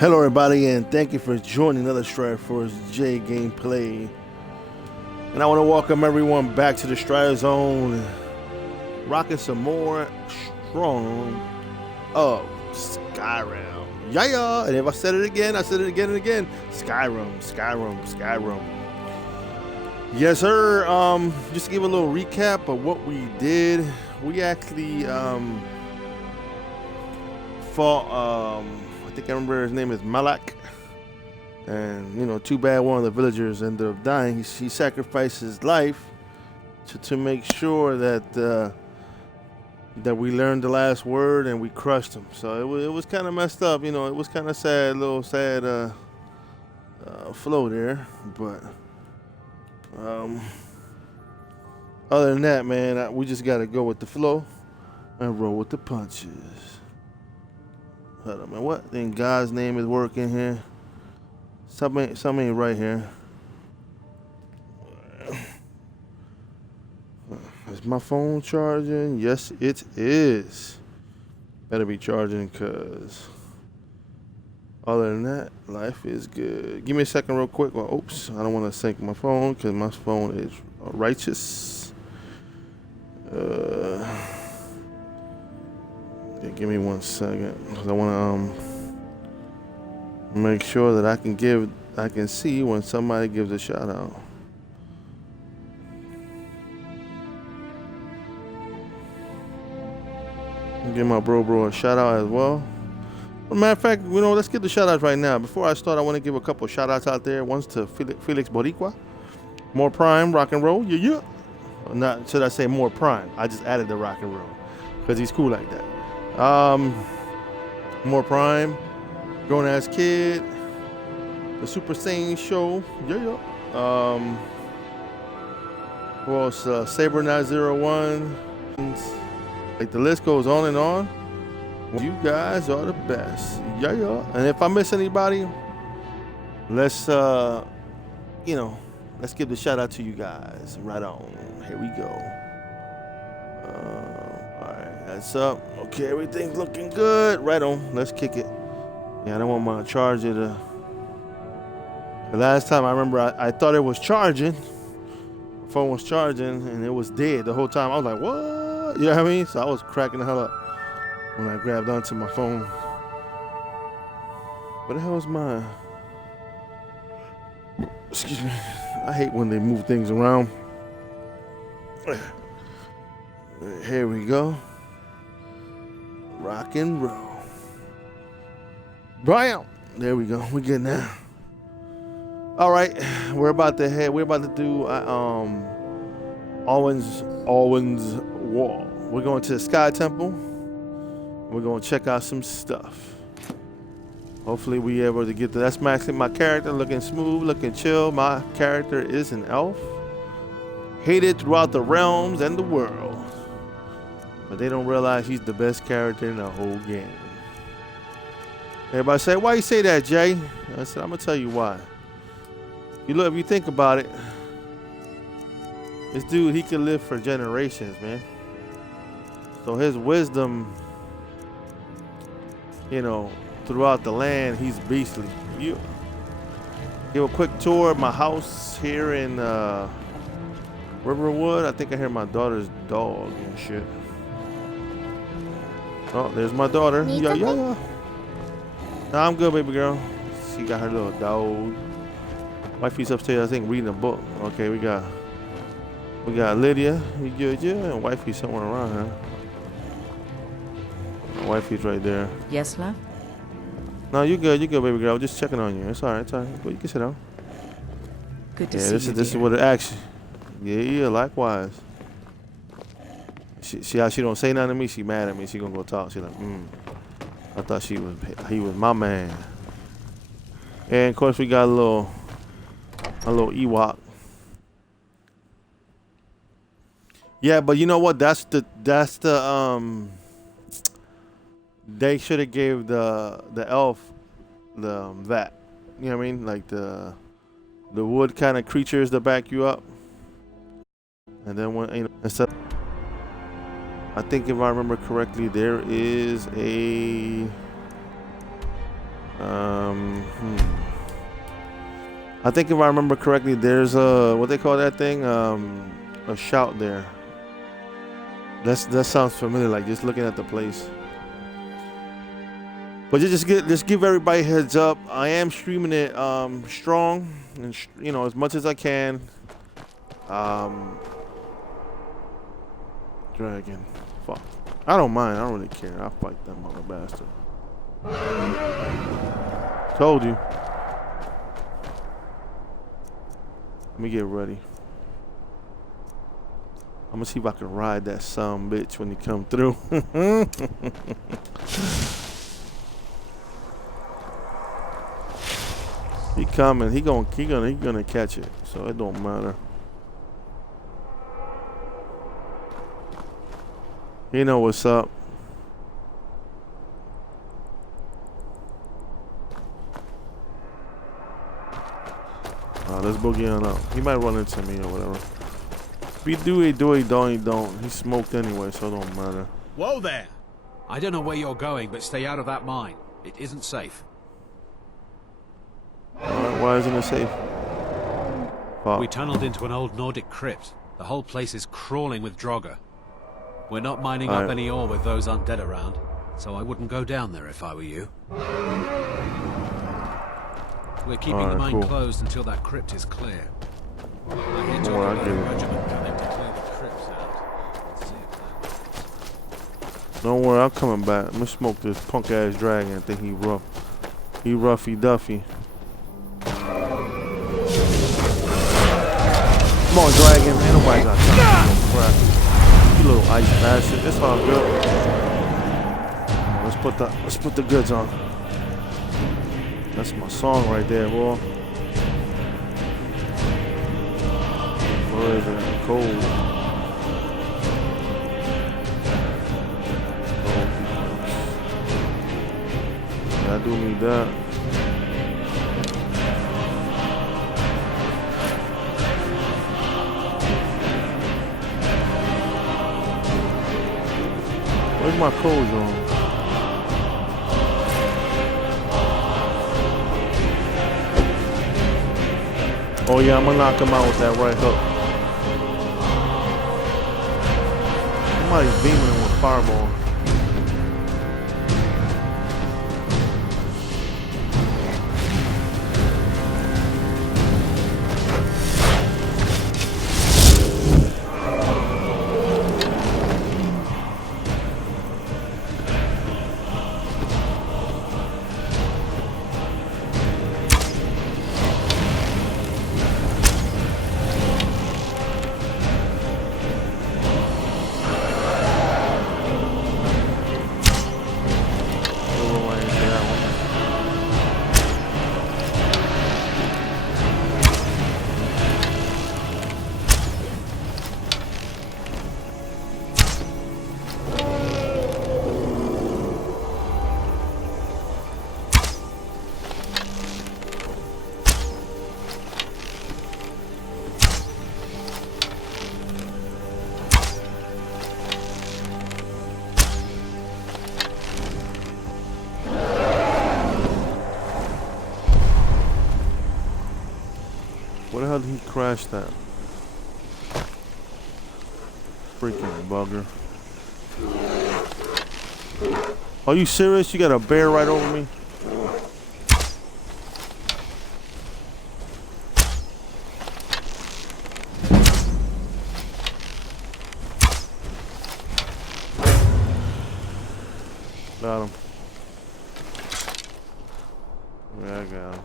Hello everybody, and thank you for joining another Strider Force J gameplay. And I want to welcome everyone back to the Strider Zone, rocking some more strong of Skyrim. Yeah, and if I said it again, I said it again and again. Skyrim. Yes, sir. Just to give a little recap of what we did. We actually fought I think I remember his name is Malak, and too bad one of the villagers ended up dying. He sacrificed his life to make sure that that we learned the last word and we crushed him. So it was kind of messed up, it was kind of sad, a little sad flow there, but other than that, man, we just gotta go with the flow and roll with the punches. Hold on, man. What in God's name is working here? Something ain't right here. Is my phone charging? Yes, it is. Better be charging, cause other than that, life is good. Give me a second real quick. Well, oops, I don't want to sync my phone because my phone is righteous. Yeah, give me 1 second, cause I want to make sure that I can see when somebody gives a shout out. Give my bro a shout out as well. As a matter of fact, let's give the shout outs right now. Before I start, I want to give a couple of shout outs out there. One's to Felix Boricua, More Prime, Rock and Roll, yeah. Not should I say More Prime? I just added the Rock and Roll because he's cool like that. More Prime, Grown Ass Kid, the Super Saiyan Show, yeah. Who else? Saber 901. Like the list goes on and on. You guys are the best, yeah. And if I miss anybody, let's let's give the shout out to you guys. Right on. Here we go. Alright, that's up. Okay, everything's looking good. Right on. Let's kick it. Yeah, I don't want my charger to. The last time I remember, I thought it was charging. My phone was charging and it was dead the whole time. I was like, what? You know what I mean? So I was cracking the hell up when I grabbed onto my phone. What the hell is my. Excuse me. I hate when they move things around. Here we go. Rock and roll. Brian. There we go. We're good now. All right. We're about to do Alwyn's Wall. We're going to the Sky Temple. We're going to check out some stuff. Hopefully we able to get to. That's maxing my character, looking smooth, looking chill. My character is an elf. Hated throughout the realms and the world. But they don't realize he's the best character in the whole game. Everybody say, why you say that, Jay? I said, I'm going to tell you why. If you think about it, this dude, he could live for generations, man. So his wisdom, throughout the land, he's beastly. You give a quick tour of my house here in Riverwood. I think I hear my daughter's dog and shit. Oh, there's my daughter. Yeah. No, I'm good, baby girl. She got her little dog. Wifey's upstairs, I think, reading a book. Okay, we got Lydia. You good, yeah? And wifey's somewhere around here. Wifey's right there. Yes, love? No, you good, baby girl. Just checking on you. It's all right. Go, you can sit down. Good to see you, this is what it actually. Yeah, likewise. She how she don't say nothing to me. She mad at me. She gonna go talk. She like, I thought he was my man. And of course we got a little Ewok. Yeah, but you know what? That's the they should have gave the elf that. You know what I mean? Like the wood kind of creatures that back you up. And then when instead, I think if I remember correctly, there is a I think if I remember correctly, there's a what they call that thing, a shout there. That sounds familiar. Like just looking at the place. But just give everybody a heads up. I am streaming it strong and as much as I can. Dragon, fuck. I don't mind. I don't really care. I'll fight that mother bastard. Told you. Let me get ready. I'm gonna see if I can ride that son bitch when he come through. He coming. He gonna catch it. So it don't matter. You know what's up. Let's boogie on up. He might run into me or whatever. If he do, he don't, he don't. He's smoked anyway, so it don't matter. Whoa there! I don't know where you're going, but stay out of that mine. It isn't safe. Why isn't it safe? Fuck. We tunneled into an old Nordic crypt. The whole place is crawling with Draugr. We're not mining up any ore with those undead around, so I wouldn't go down there if I were you. We're keeping the mine closed until that crypt is clear. I hear talking about a regiment coming to clear the crypts out. See if that... Don't worry, I'm coming back. I'm gonna smoke this punk ass dragon. I think he rough. He roughy duffy. Come on, dragon. Ain't nobody got time for no crap. You little ice bastard. It's all good. Let's put the goods on. That's my song right there, boy. Where is it? Cold. I do need that. Where's my clothes on? Oh yeah, I'm gonna knock him out with that right hook. Somebody's beaming him with fireball. Where the hell did he crash that? Freaking bugger. Are you serious? You got a bear right over me? Got him. Yeah, I got him.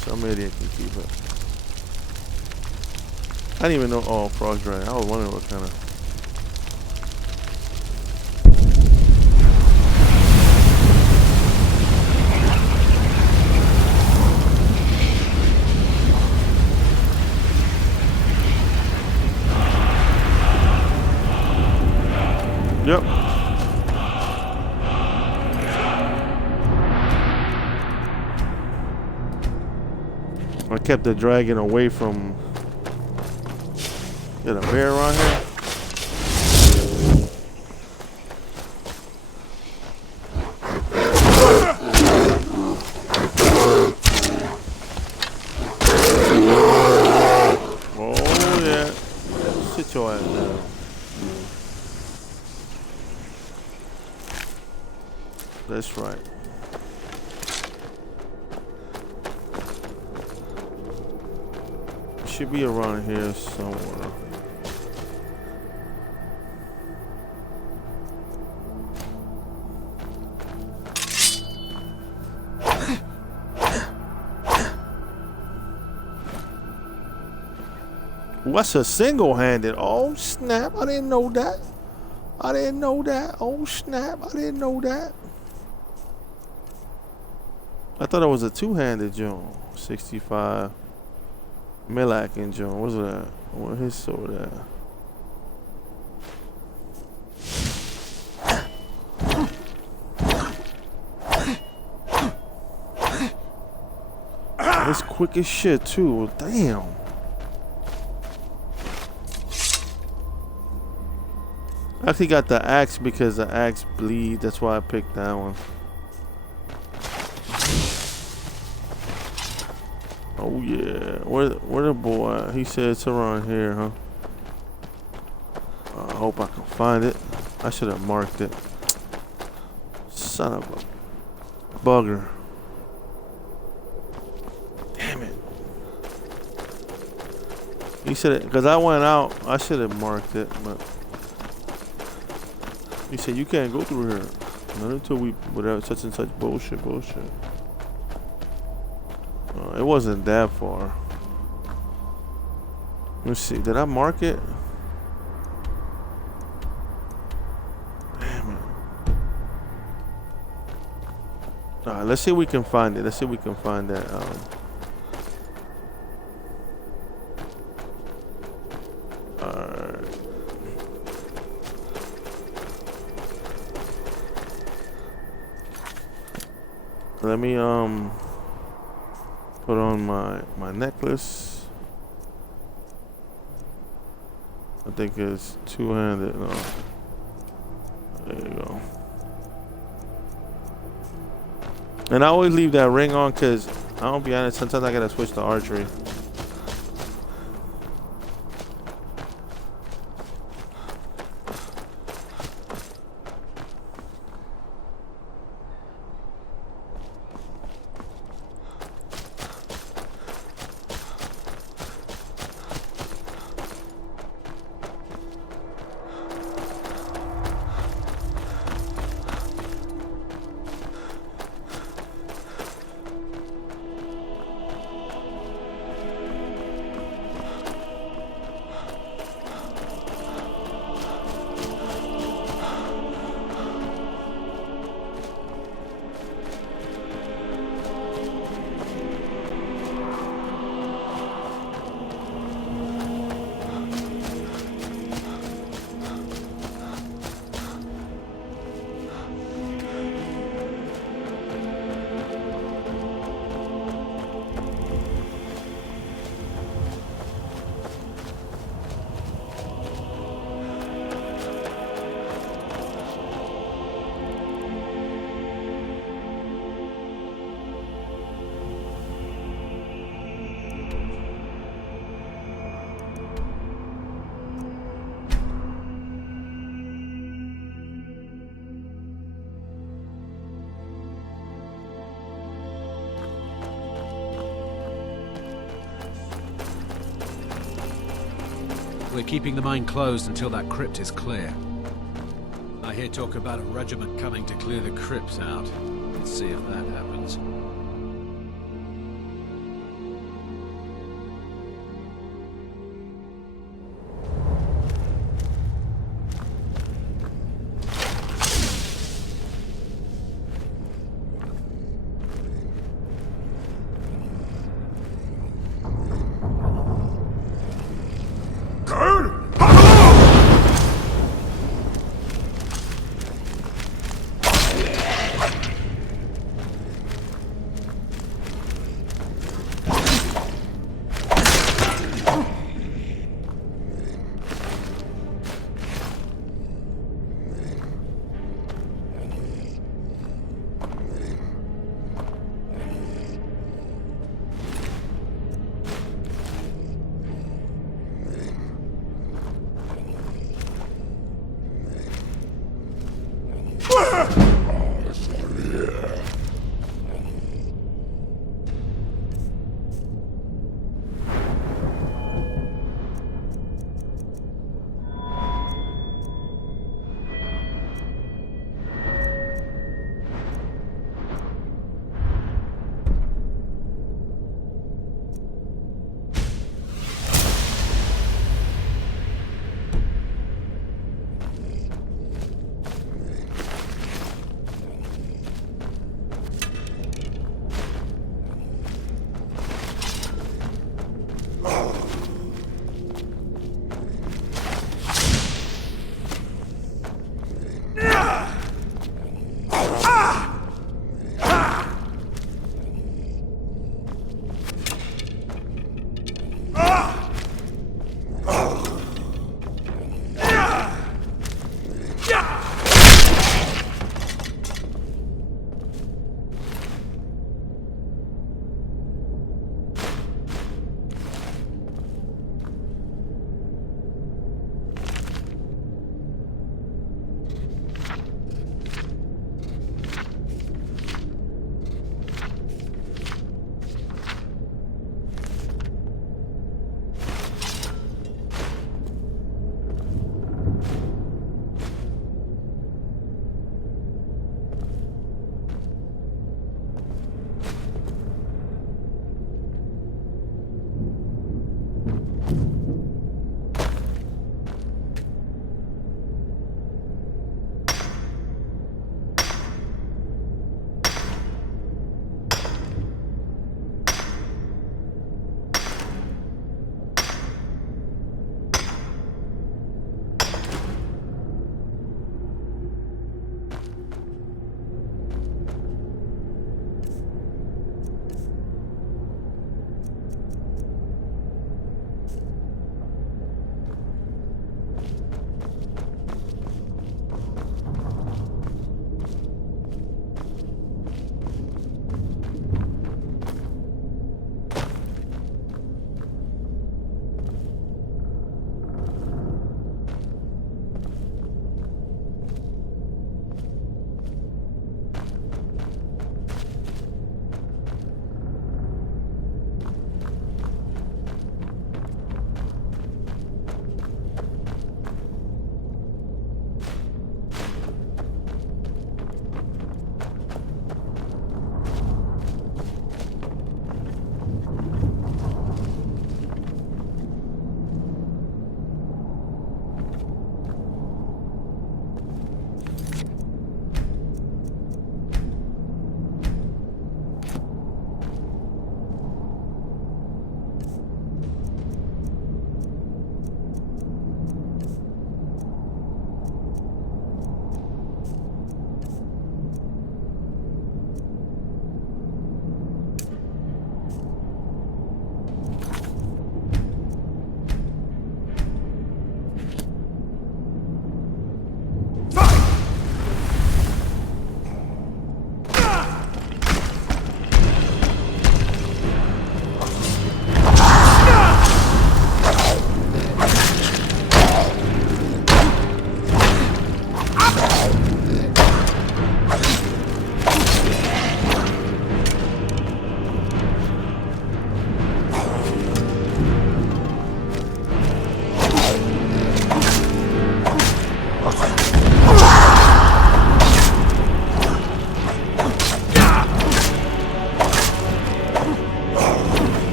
Some idiot can keep it. I didn't even know. Oh, frost dragon. I was wondering what kind of. kept the dragon away from. Got a bear around here. Oh yeah, sit your ass down. That's right. Should be around here somewhere. What's a single-handed? Oh snap! I didn't know that. I didn't know that. Oh snap! I didn't know that. I thought it was a two-handed joint. 65 Milak and joint. What's that? What his sword at? It's quick as shit too. Damn. I actually got the axe because the axe bleeds. That's why I picked that one. Oh yeah. Where the boy at? He said it's around here, huh? I hope I can find it. I should have marked it. Son of a bugger. Damn it. He said it because I went out. I should have marked it, but he said you can't go through here. Not until we without such and such bullshit. It wasn't that far. Let's see. Did I mark it? Damn it. Alright, let's see if we can find it. Let's see if we can find that. Alright. Let me put on my necklace. I think it's two-handed. No. There you go. And I always leave that ring on because I'll be honest, sometimes I gotta switch to archery. We're keeping the mine closed until that crypt is clear. I hear talk about a regiment coming to clear the crypts out. Let's see if that happens.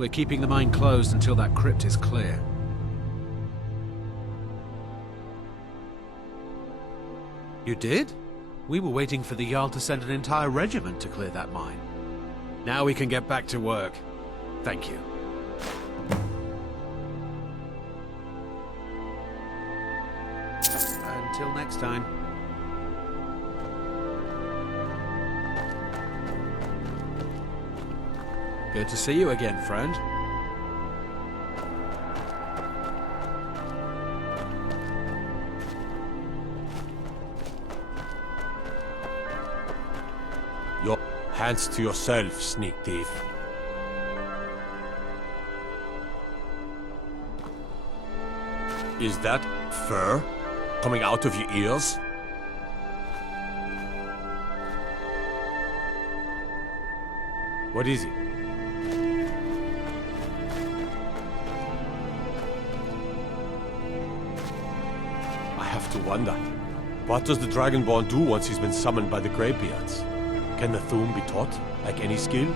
We're keeping the mine closed until that crypt is clear. You did? We were waiting for the Jarl to send an entire regiment to clear that mine. Now we can get back to work. Thank you. Until next time. Good to see you again, friend. Your hands to yourself, sneak thief. Is that fur coming out of your ears? What is it? I have to wonder. What does the Dragonborn do once he's been summoned by the Greybeards? Can the Thu'um be taught, like any skill?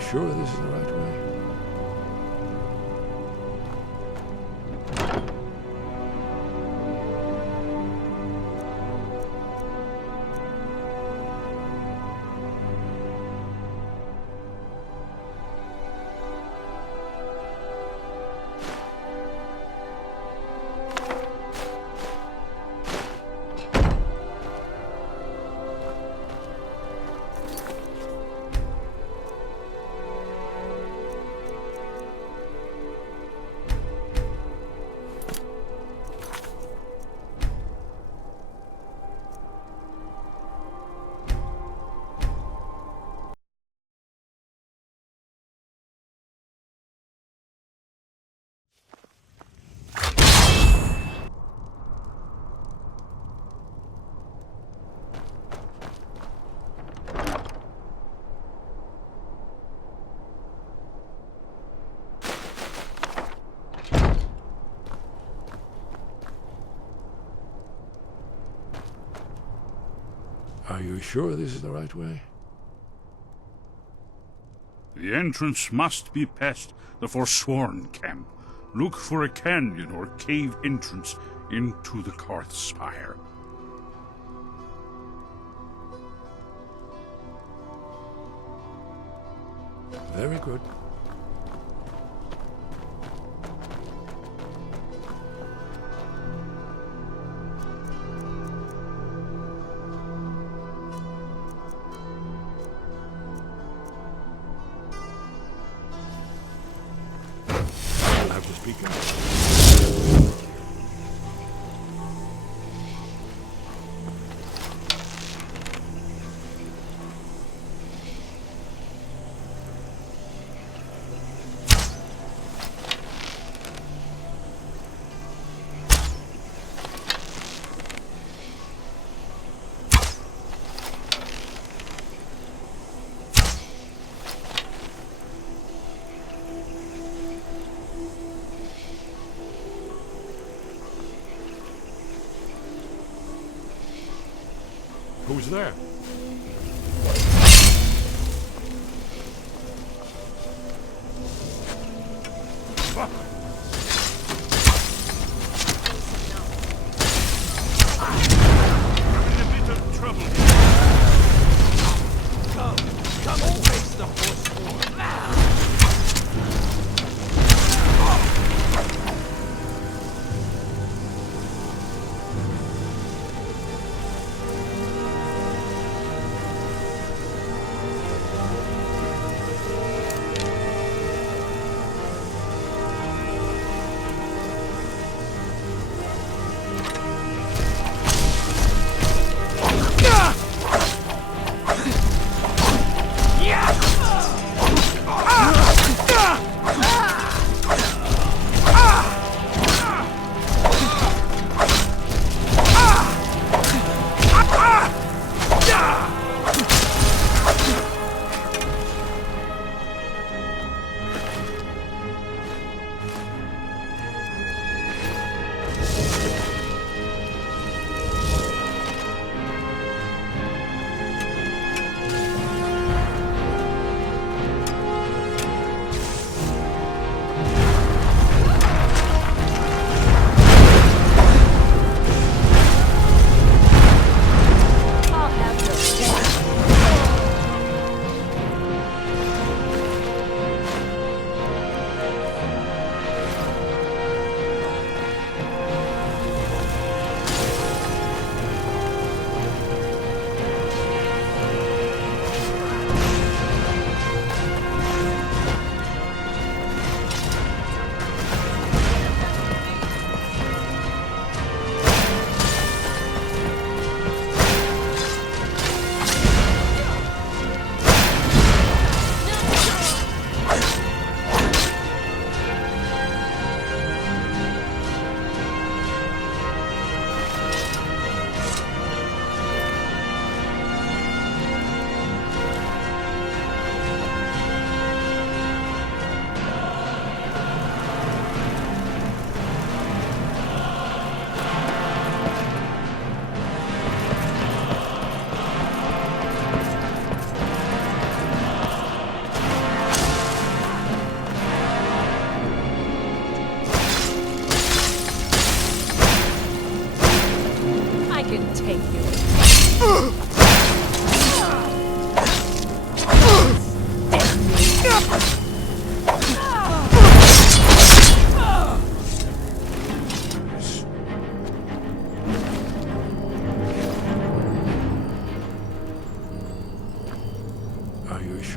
you sure this is the right way? Are you sure this is the right way? The entrance must be past the Forsworn camp. Look for a canyon or cave entrance into the Karth Spire. Very good. I'll have to speak up. Who's there?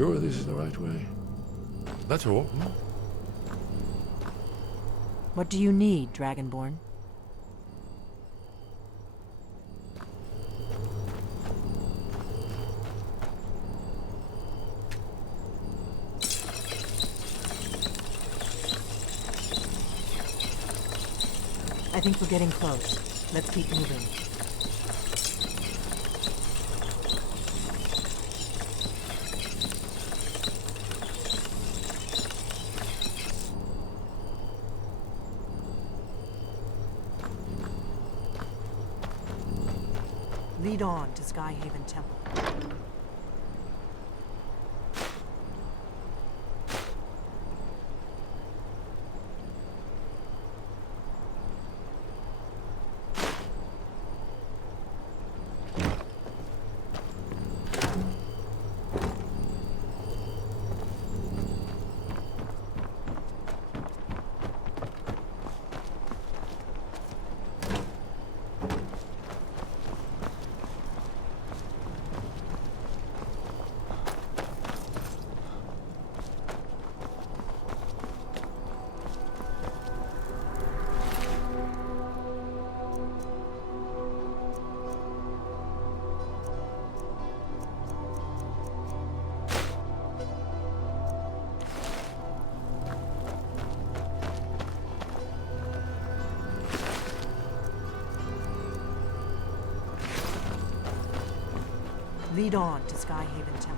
sure this is the right way? That's all. What do you need, Dragonborn? I think we're getting close. Let's keep moving. Lead on to Skyhaven Temple. Lead on to Skyhaven Temple.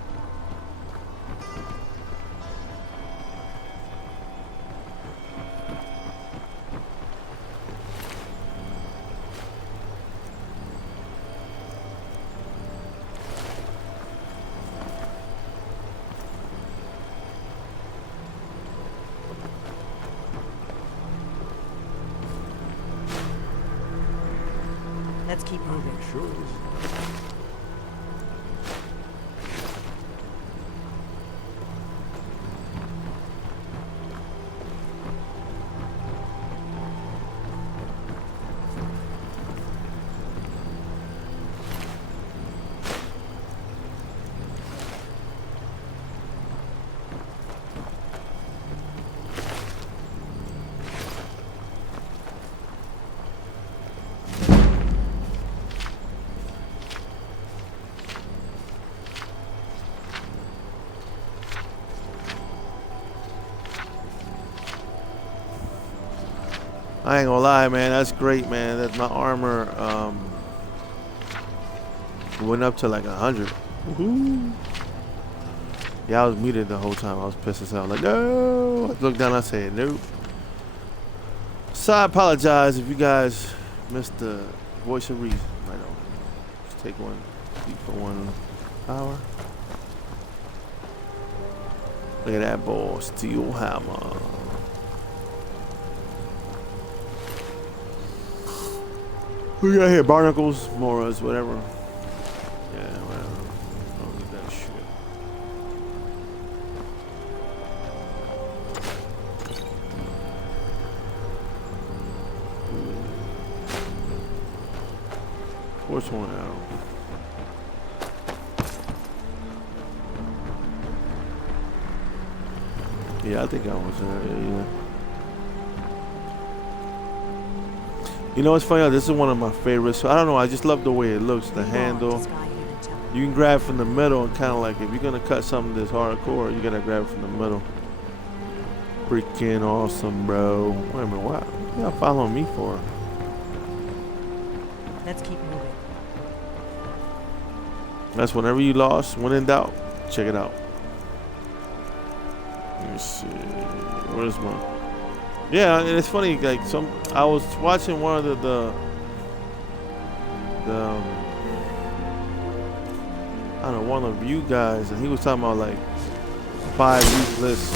Let's keep moving. Sure this is I ain't gonna lie, man. That's great, man. That my armor went up to like 100. Woohoo! Yeah, I was muted the whole time. I was pissed as hell. Like, no. I looked down. I said, nope. So I apologize if you guys missed the voice of reason. Right on. Just take one deep for 1 hour. Look at that boy, steel hammer. We got here barnacles, moras, whatever. Yeah, whatever. Don't need that shit. Which one out? Yeah, I think I was yeah. You know what's funny? This is one of my favorites. So I don't know. I just love the way it looks. The handle. You can grab from the middle and kind of like if you're gonna cut something this hardcore, you gotta grab it from the middle. Freaking awesome, bro. Wait a minute, what y'all following me for? Let's keep moving. That's whenever you lost, when in doubt, check it out. Let me see. Where's my? Yeah, and it's funny. Like I was watching one of the I don't know, one of you guys, and he was talking about like 5 useless.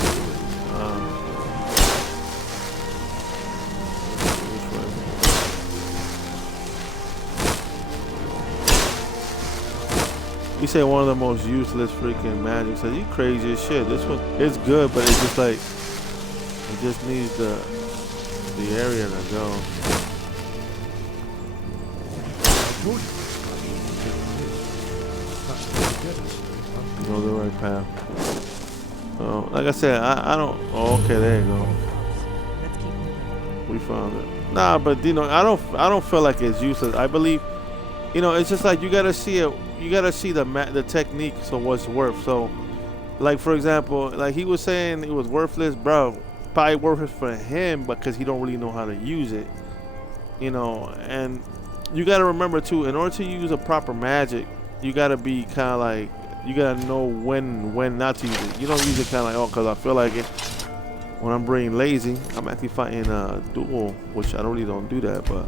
You say one of the most useless freaking magic. So you crazy as shit. This one is good, but it's just like it just needs the area to go. Go the right path. Like I said, I don't. Oh, okay, there you go. Getting close. Let's keep moving. We found it. Nah, but I don't feel like it's useless. I believe, it's just like you gotta see it. You gotta see the techniques of what's worth. So, like for example, like he was saying it was worthless, bro. Probably worthless for him because he don't really know how to use it. And you gotta remember too. In order to use a proper magic, you gotta be kind of like you gotta know when not to use it. You don't use it kind of like because I feel like it. When I'm being lazy, I'm actually fighting a duel, which I really don't do that, but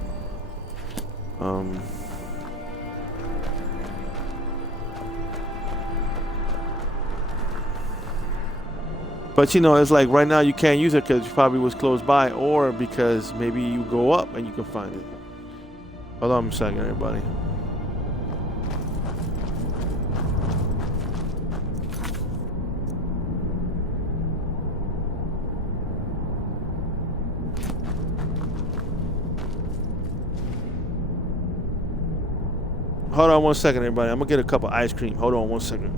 it's like right now you can't use it because you probably was close by, or because maybe you go up and you can find it. Hold on a second, everybody. Hold on 1 second, everybody. I'm gonna get a cup of ice cream. Hold on 1 second.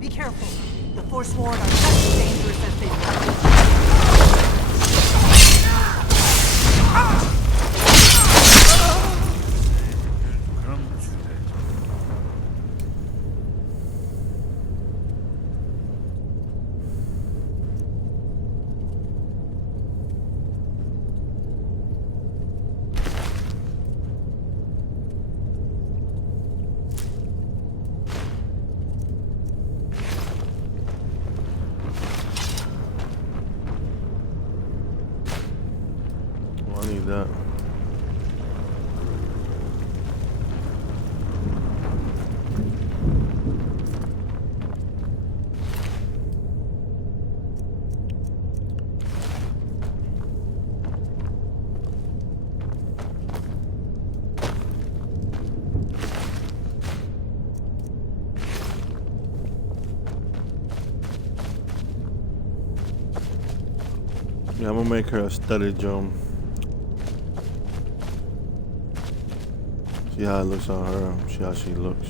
Be careful. The Forsworn are just as dangerous as they look. I need that. Yeah, I'm gonna make her a study drum. See how it looks on her. See how she looks.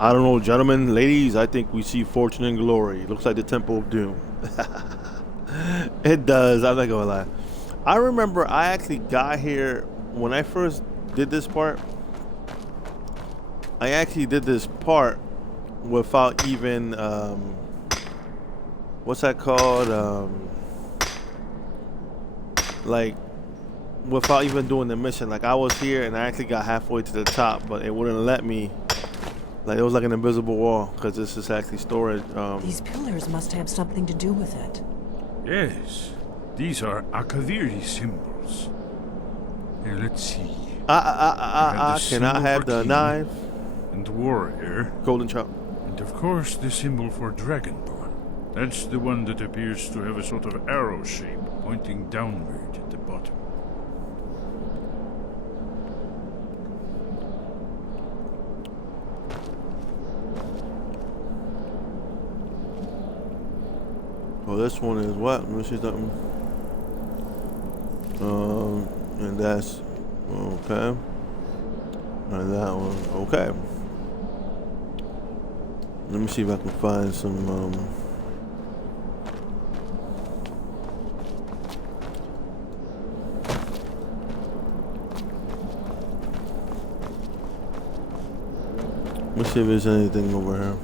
I don't know, gentlemen, ladies, I think we see fortune and glory. Looks like the Temple of Doom. It does, I'm not gonna lie. I remember I actually got here when I first did this part. I actually did this part without even what's that called? Like without even doing the mission. Like I was here and I actually got halfway to the top, but it wouldn't let me. Like it was like an invisible wall because this is actually storage. These pillars must have something to do with it. Yes, these are Akaviri symbols. Here, let's see. Can I have the knife? And warrior. Golden chop. And of course the symbol for Dragonborn. That's the one that appears to have a sort of arrow shape pointing downward at the bottom. Well, this one is what? Let me see something. And that's okay. And that one, okay. Let me see if I can find some. Let me see if there's anything over here.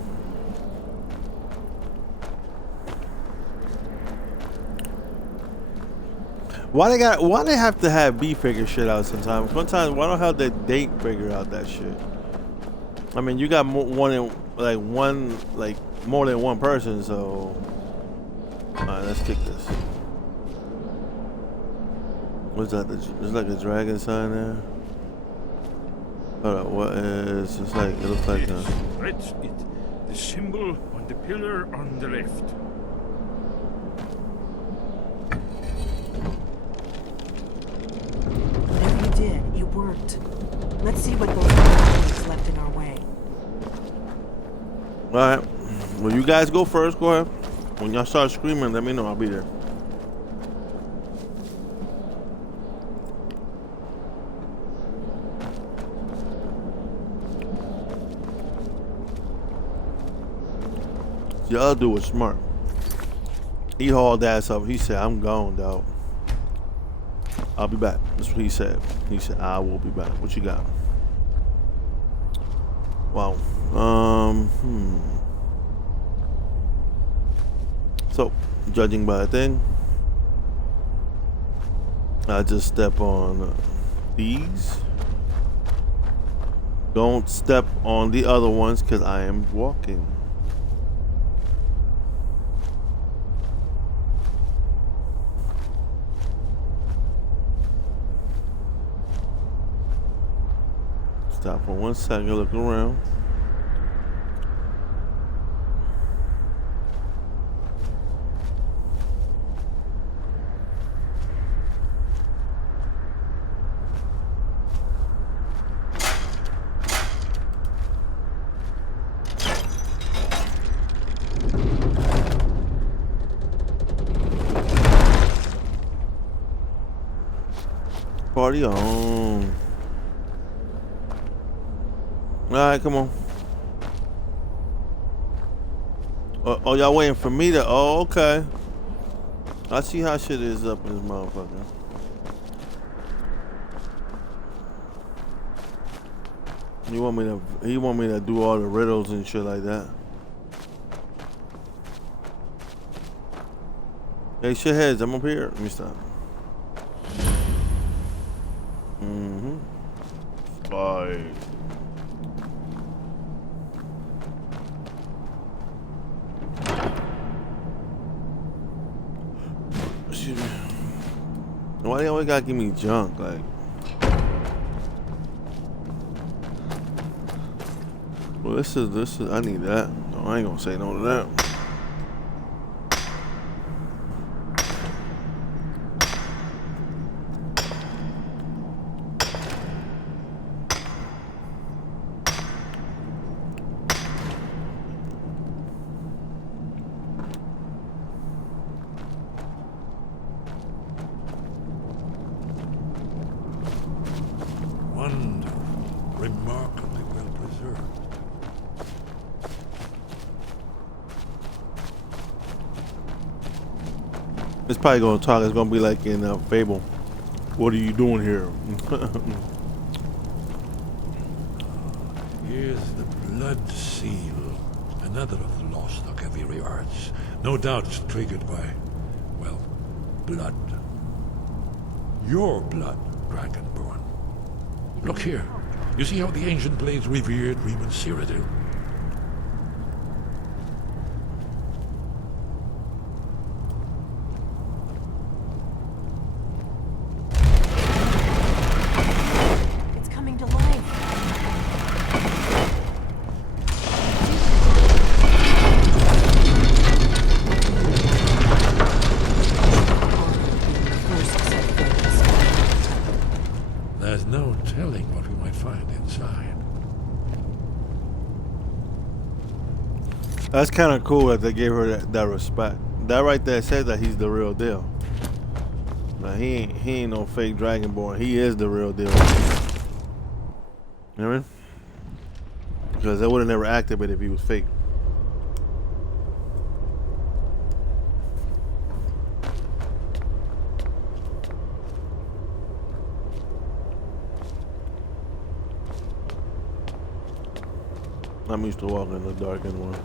Why they have to have B figure shit out sometimes? Sometimes why don't have the date figure out that shit? I mean, you got more than one person, so alright, let's kick this. What's that? There's like a dragon sign there. Hold up, what is? It's like it looks like yes, that's it. The symbol on the pillar on the left. It worked. Let's see what those pillars left in our way. Alright. Well, you guys go first. Go ahead. When y'all start screaming, let me know. I'll be there. The other dude was smart. He hauled ass up. He said, I'm gone, dog. I'll be back. That's what he said. He said, I will be back. What you got? Wow. So, judging by a thing, I just step on these. Don't step on the other ones because I am walking. Stop for 1 second, look around. Party on. Alright, come on. Oh, y'all waiting for me to... Oh, okay. I see how shit is up in this motherfucker. You want me to do all the riddles and shit like that? Hey, shitheads, I'm up here. Let me stop. Bye. Excuse me. Why they always gotta give me junk? Like, well, this is. I need that. No, I ain't gonna say no to that. Remarkably well preserved. It's probably gonna talk. It's gonna be like in Fable. What are you doing here? Here's the blood seal. Another of the lost Akaviri arts. No doubt triggered by, well, blood. Your blood, Dragonborn. Look here. You see how the ancient blades revered Riemann Cyrodiil? It's coming to life. There's no telling what we might find inside. That's kind of cool that they gave her that respect. That right there says that he's the real deal. Now he ain't no fake Dragonborn. He is the real deal. You know what I mean? Because they would have never activated if he was fake. I'm used to walking in the dark anyway.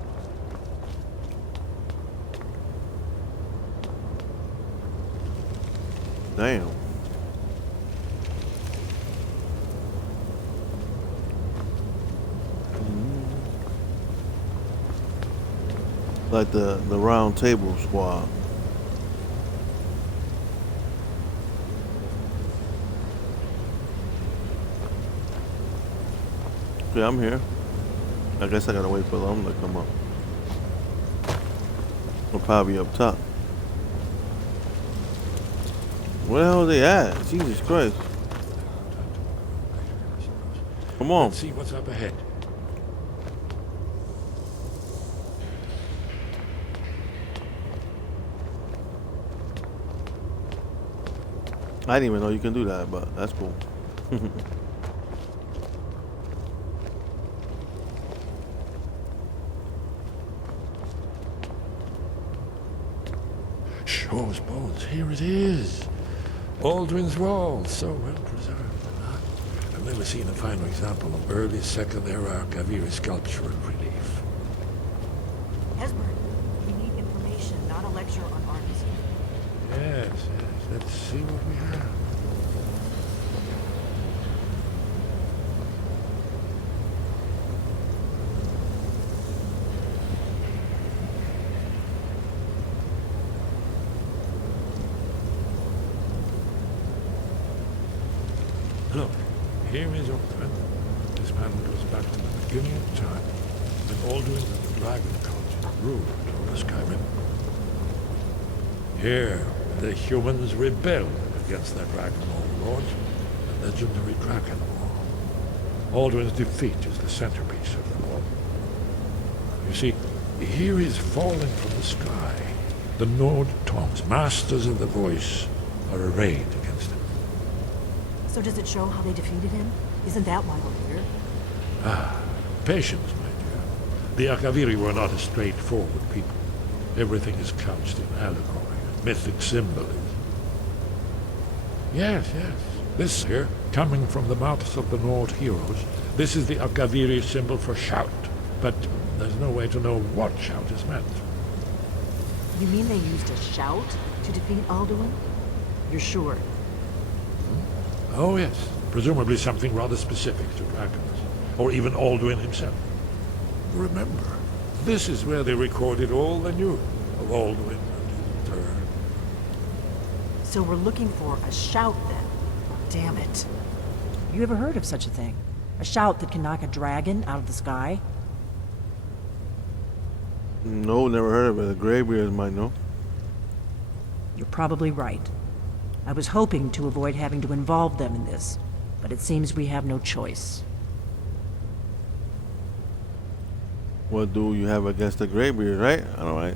Damn. Like the round table squad. Okay, I'm here. I guess I gotta wait for them to come up. They'll probably be up top. Where the hell are they at? Jesus Christ. Come on. Let's see what's up ahead. I didn't even know you can do that, but that's cool. Cho's bones. Here it is. Aldrin's wall, so well preserved. I've never seen a finer example of early Second Era Kaviri sculpture and relief. Esbern, we need information, not a lecture on art history. Yes, yes. Let's see what we have. Look, here is Aldrin. This panel goes back to the beginning of time, when Aldrin and the Dragon Cult ruled over Skyrim. Here, the humans rebelled against their dragon overlords, the legendary Dragon War. Aldrin's defeat is the centerpiece of the war. You see, here is falling from the sky. The Nord Tongs, masters of the voice, are arrayed against him. So does it show how they defeated him? Isn't that why we're here? Ah, patience, my dear. The Akaviri were not a straightforward people. Everything is couched in allegory and mythic symbolism. Yes, yes. This here, coming from the mouths of the Nord heroes, this is the Akaviri symbol for shout. But there's no way to know what shout is meant. You mean they used a shout to defeat Alduin? You're sure? Oh, yes. Presumably something rather specific to dragons. Or even Alduin himself. Remember, this is where they recorded all they knew of Alduin and his return. So we're looking for a shout then. Damn it. You ever heard of such a thing? A shout that can knock a dragon out of the sky? No, never heard of it. The Greybeards might know. You're probably right. I was hoping to avoid having to involve them in this, but it seems we have no choice. What do you have against the Greybeards, right? All right.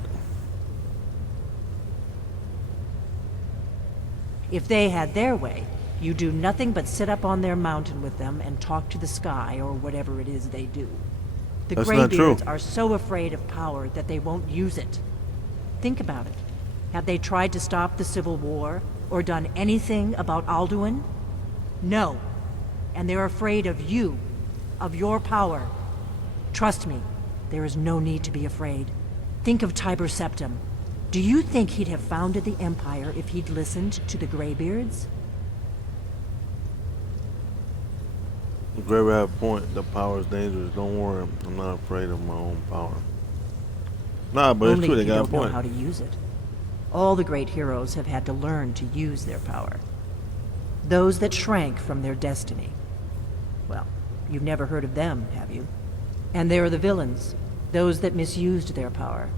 If they had their way, you do nothing but sit up on their mountain with them and talk to the sky or whatever it is they do. The That's not true. Greybeards are so afraid of power that they won't use it. Think about it. Have they tried to stop the Civil War or done anything about Alduin? No. And they're afraid of you, of your power. Trust me, there is no need to be afraid. Think of Tiber Septim. Do you think he'd have founded the Empire if he'd listened to the Greybeards? The Greybeard have a point. The power is dangerous. Don't worry. I'm not afraid of my own power. Nah, but it's Only true. They if you got a don't know point. how to use it. All the great heroes have had to learn to use their power. Those that shrank from their destiny. Well, you've never heard of them, have you? And there are the villains, those that misused their power.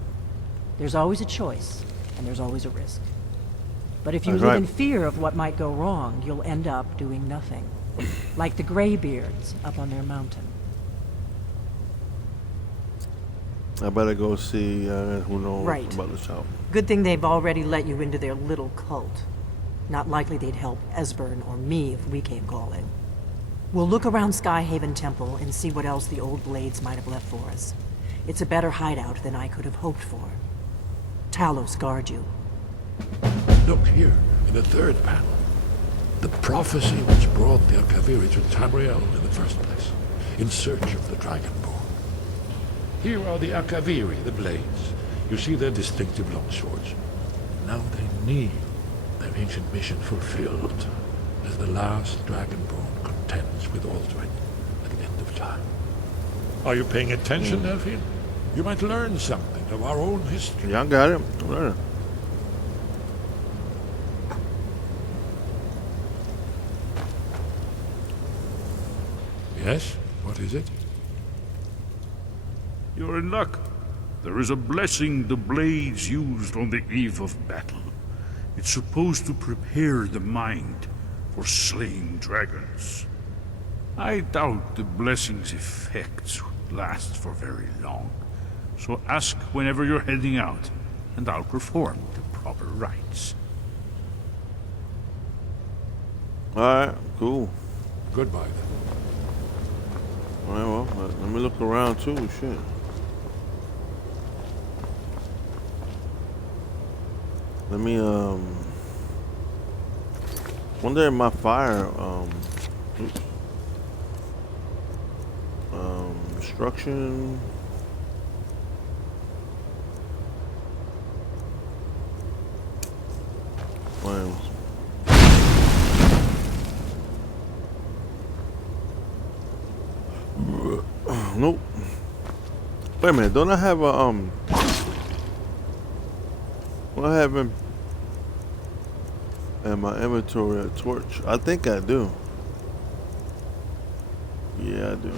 There's always a choice, and there's always a risk. But if you That's live right. in fear of what might go wrong, you'll end up doing nothing. Like the Greybeards up on their mountain. I better go see who knows Right. about the shout. Good thing they've already let you into their little cult. Not likely they'd help Esbern or me if we came calling. We'll look around Skyhaven Temple and see what else the old blades might have left for us. It's a better hideout than I could have hoped for. Talos guard you. Look here, in the third panel. The prophecy which brought the Akaviri to Tamriel in the first place, in search of the Dragonborn. Here are the Akaviri, the blades. You see their distinctive long swords. Now they need their ancient mission fulfilled, as the last Dragonborn contends with Aldrin at the end of time. Are you paying attention, Delphine? You might learn something of our own history. Yeah, I got it. I'm learning. Yes? What is it? You're in luck. There is a blessing the blades used on the eve of battle. It's supposed to prepare the mind for slaying dragons. I doubt the blessing's effects last for very long. So ask whenever you're heading out, and I'll perform the proper rites. Alright, cool. Goodbye, then. Alright, well, let me look around too. Shit. Let me wonder if my fire oops, destruction. Flames. Nope. Wait a minute, don't I have a what I have in my inventory a torch? I think I do. Yeah, I do.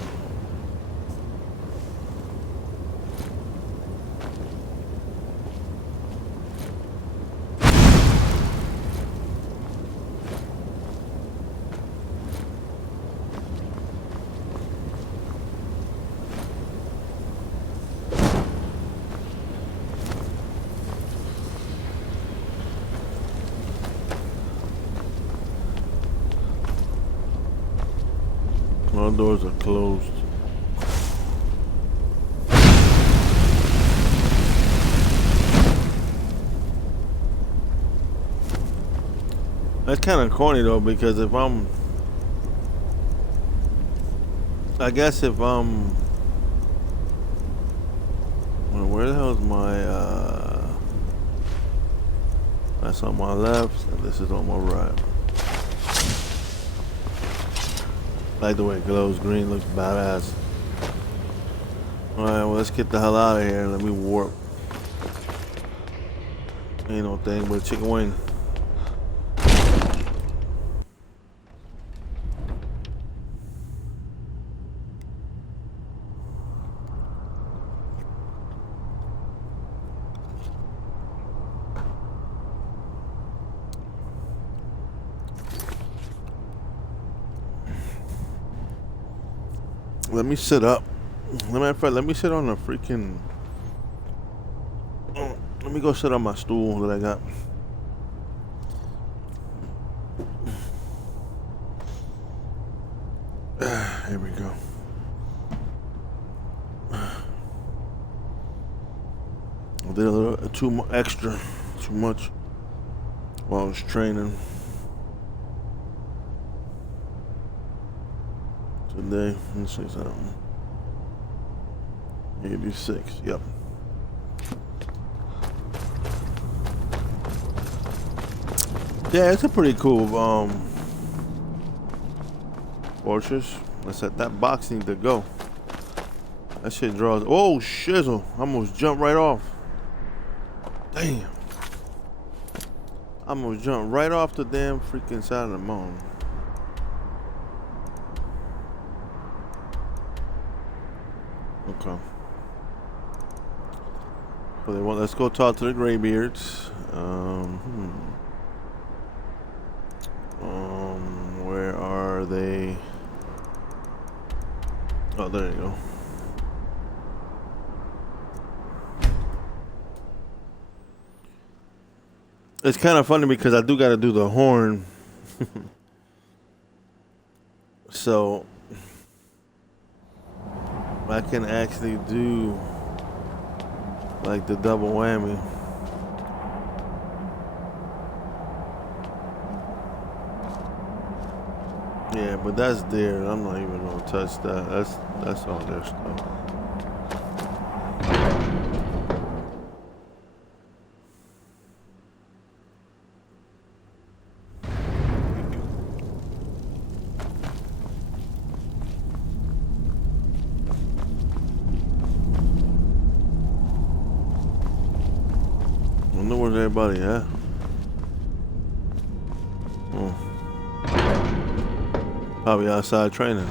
All doors are closed. That's kind of corny though, because if I'm, I guess if I'm, well, where the hell is my, that's on my left, and this is on my right. Like the way it glows green, looks badass. Alright, well, let's get the hell out of here and let me warp. Ain't no thing but a chicken wing. Let me sit up. Matter of fact, let me sit on a freaking. Let me go sit on my stool that I got. Here we go. I did a little too extra, too much while I was training. Today, let's see something. 86, yep. Yeah, it's a pretty cool fortress. That's that box needs to go. That shit draws. Oh shizzle! I almost jumped right off. Damn! I almost jumped right off the damn freaking side of the mountain. Okay. So they want. Let's go talk to the Graybeards. Where are they? Oh, there you go. It's kind of funny because I do got to do the horn. So I can actually do like the double whammy. Yeah, but that's there. I'm not even gonna touch that. That's all their stuff. I wonder where's everybody at. Oh. Probably outside training.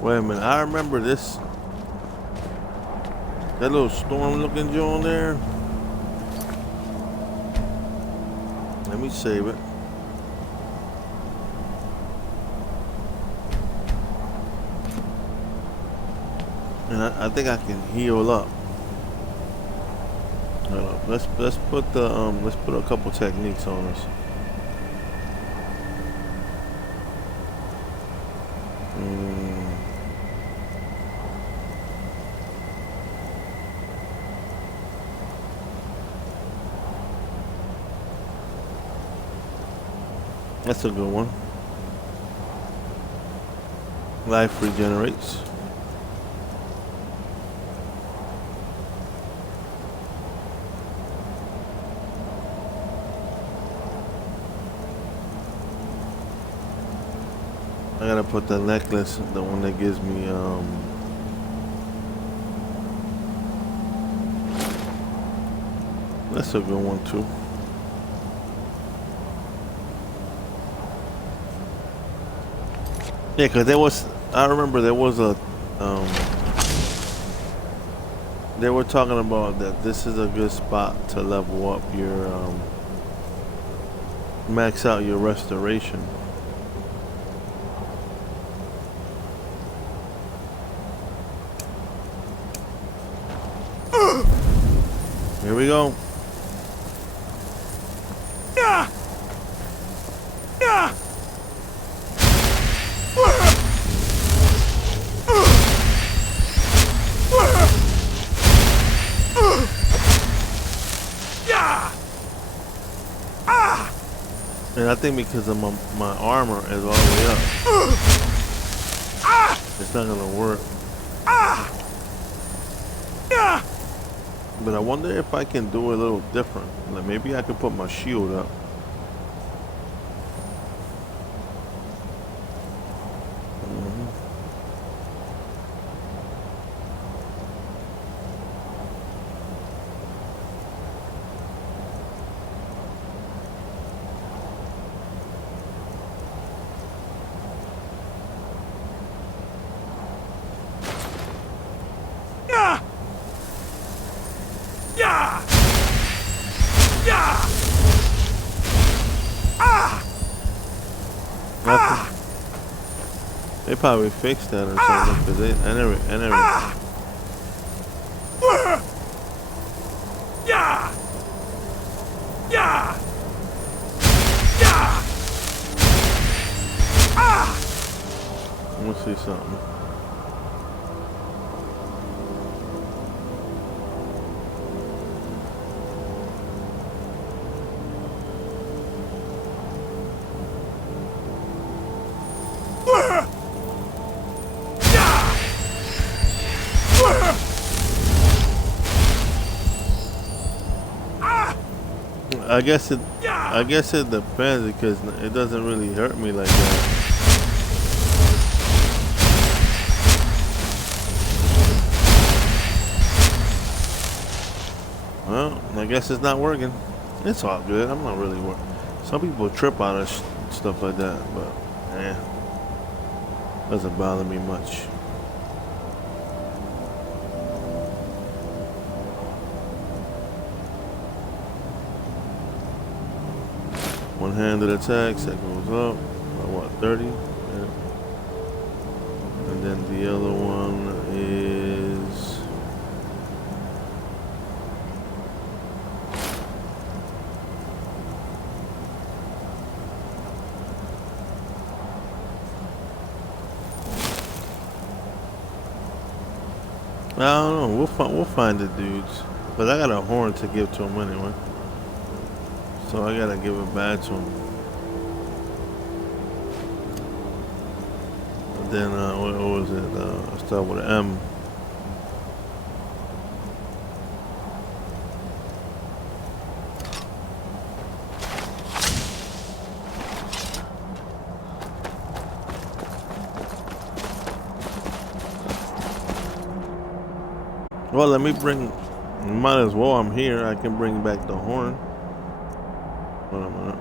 Wait a minute, I remember this. That little storm looking joint there. Let me save it. And I think I can heal up. Let's put the let's put a couple techniques on us. That's a good one. Life regenerates. I gotta put the necklace, the one that gives me that's a good one too. Yeah, cause I remember there was a they were talking about that this is a good spot to level up your max out your restoration. Here we go. And I think because of my armor is all the way up, it's not gonna work. But I wonder if I can do it a little different. Like maybe I could put my shield up. They probably fixed that or something because I never. Let me see something. I guess it depends because it doesn't really hurt me like that. Well, I guess it's not working. It's all good. I'm not really worried. Some people trip out of stuff like that, but doesn't bother me much. One-handed attacks, that goes up by what, 30? Yeah. And then the other one is I don't know. We'll find the dudes, but I got a horn to give to him anyway. So I gotta give it back to him. And then what was it? Start with an M. Well, let me bring. Might as well. I'm here. I can bring back the horn. Wait a minute.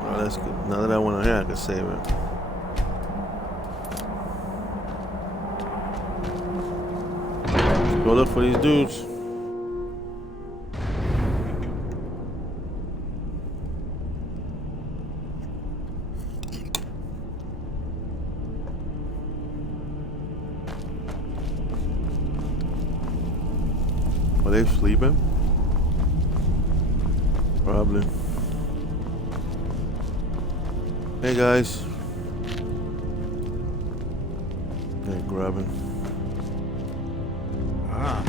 Oh, that's good. Now that I went on here, I can save it. Let's go look for these dudes. Are they sleeping? Probably. Hey guys. Hey, grabbing. Ah,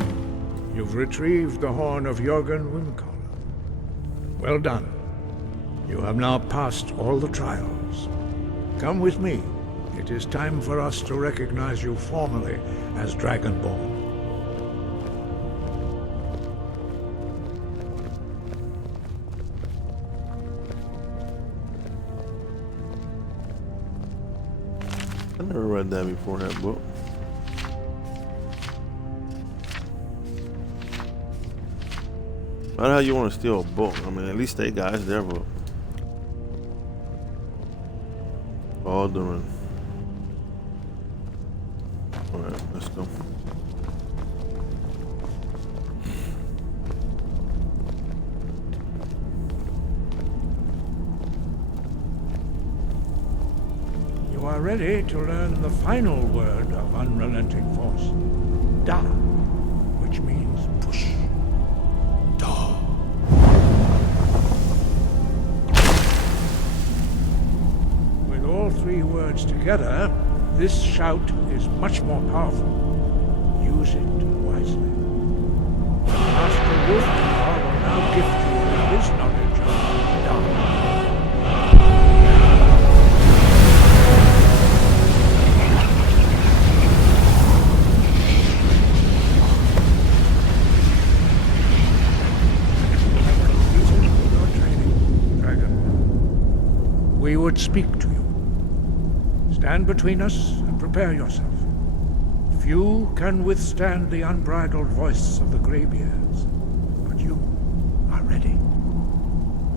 you've retrieved the horn of Jürgen Windcaller. Well done. You have now passed all the trials. Come with me. It is time for us to recognize you formally as Dragonborn. I never read that before, that book. Not how you want to steal a book. I mean, at least they got their book. All doing. Alright, let's go. You are ready to learn the final word of unrelenting force. Da, which means push. Da. With all three words together, this shout is much more powerful. Use it wisely. Master Wolfgar will now gift you with his knowledge of Da. We would speak to you. Stand between us and prepare yourself. Few can withstand the unbridled voice of the Greybeards, but you are ready.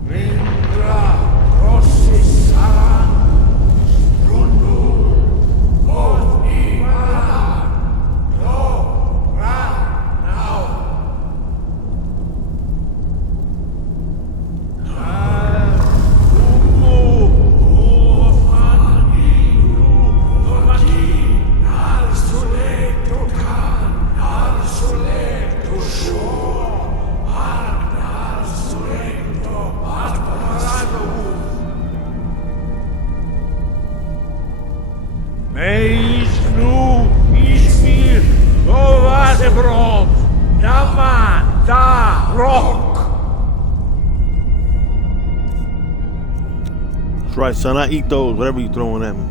Lindra, Rossis, Saran, Brundur, Oth, Ibaran, Lo, Ra, now. That's right, son. I eat those, whatever you throwing at me.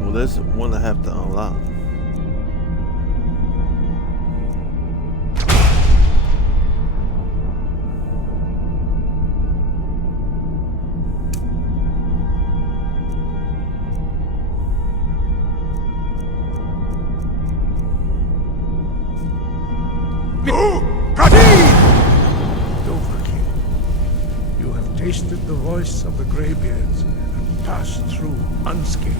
Well, there's one I have to unlock. Tasted the voice of the Greybeards and passed through unscathed.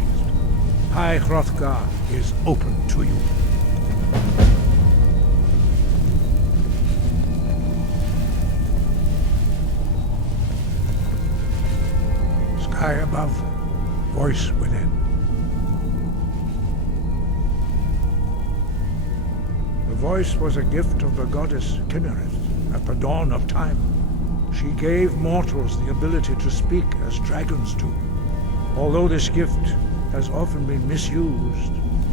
High Hrothgar is open to you. Sky above, voice within. The voice was a gift of the goddess Kinnereth at the dawn of time. She gave mortals the ability to speak as dragons do. Although this gift has often been misused,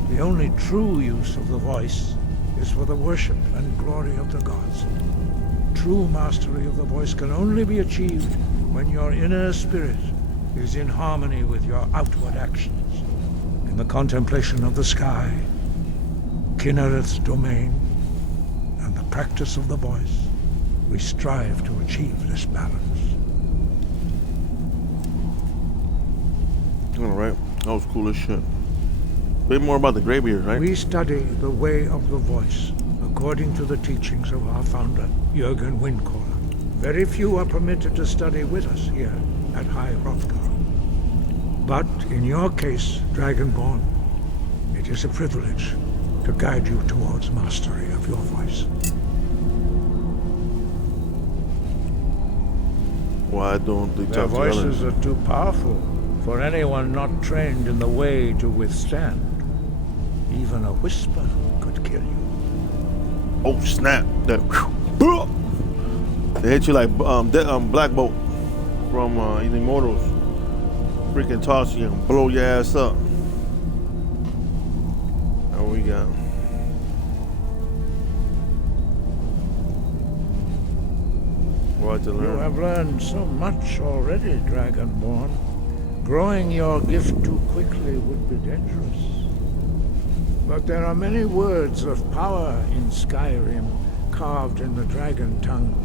the only true use of the voice is for the worship and glory of the gods. True mastery of the voice can only be achieved when your inner spirit is in harmony with your outward actions. In the contemplation of the sky, Kinnereth's domain, and the practice of the voice, we strive to achieve this balance. Alright, that was cool as shit. A bit more about the Greybeards, right? We study the way of the voice, according to the teachings of our founder, Jürgen Windcaller. Very few are permitted to study with us here at High Hrothgar. But in your case, Dragonborn, it is a privilege to guide you towards mastery of your voice. Why don't they Their talk together? voices are too powerful for anyone not trained in the way to withstand. Even a whisper could kill you. Oh snap! That they hit you like Black Bolt from in Immortals. Freaking toss you and blow your ass up. What we got? What to learn? You have learned so much already, Dragonborn. Growing your gift too quickly would be dangerous. But there are many words of power in Skyrim, carved in the dragon tongue.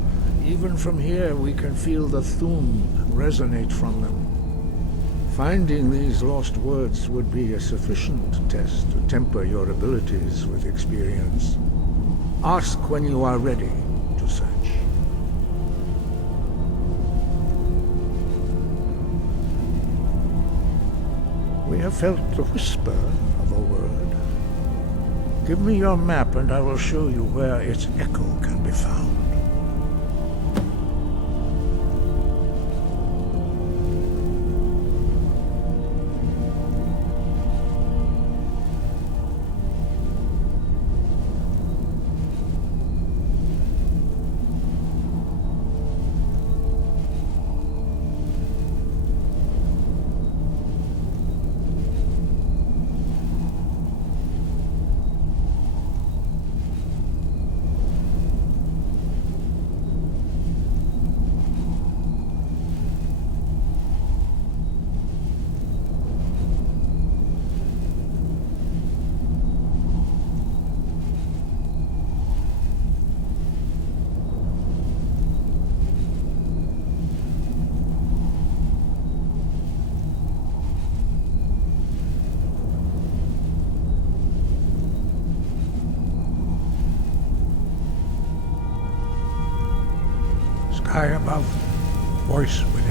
Even from here we can feel the Thu'um resonate from them. Finding these lost words would be a sufficient test to temper your abilities with experience. Ask when you are ready to search. We have felt the whisper of a word. Give me your map and I will show you where its echo can be found. Sky above, voice within.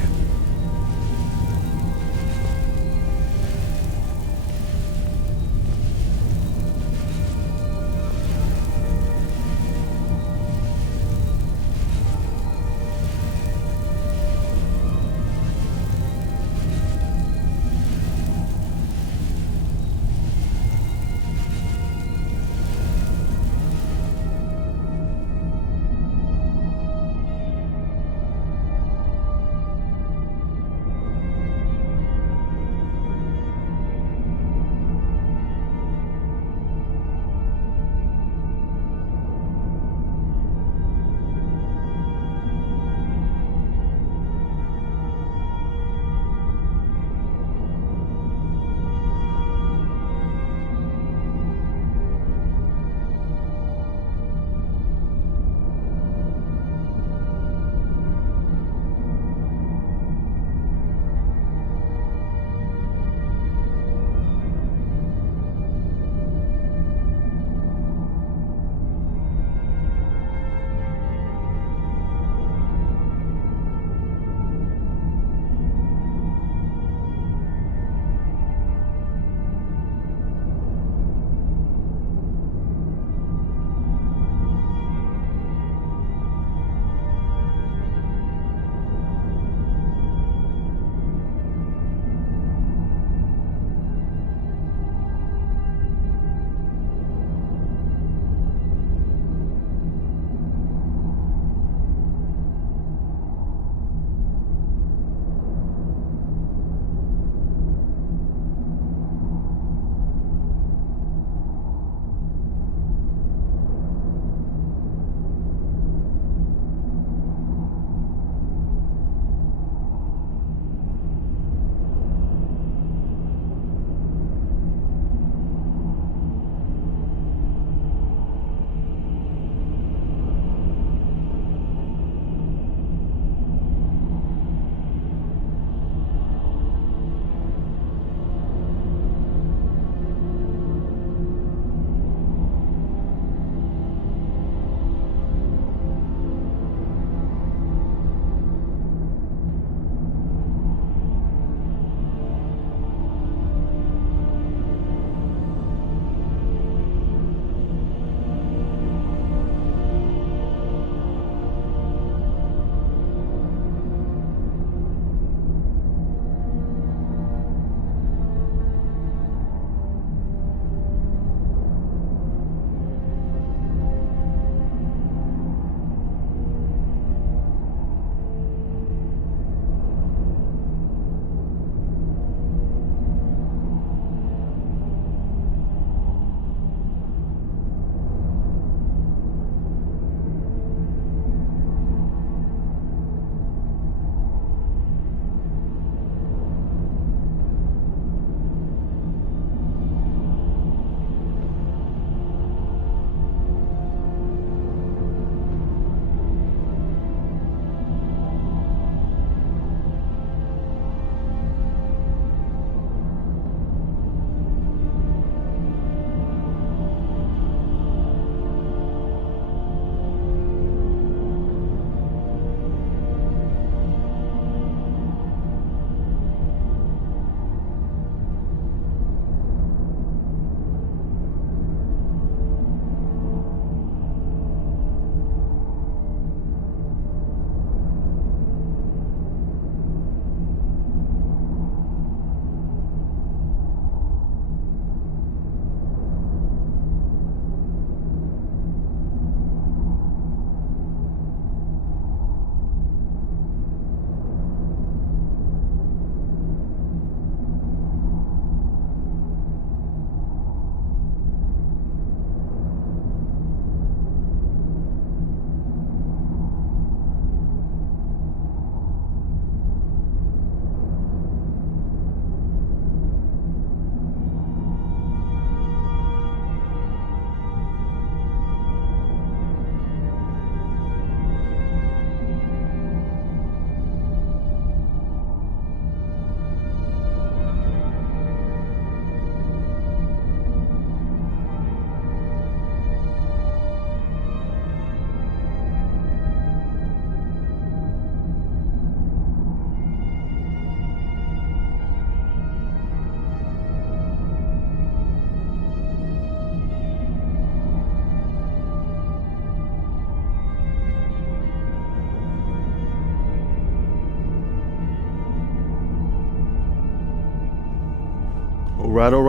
Alright. I'm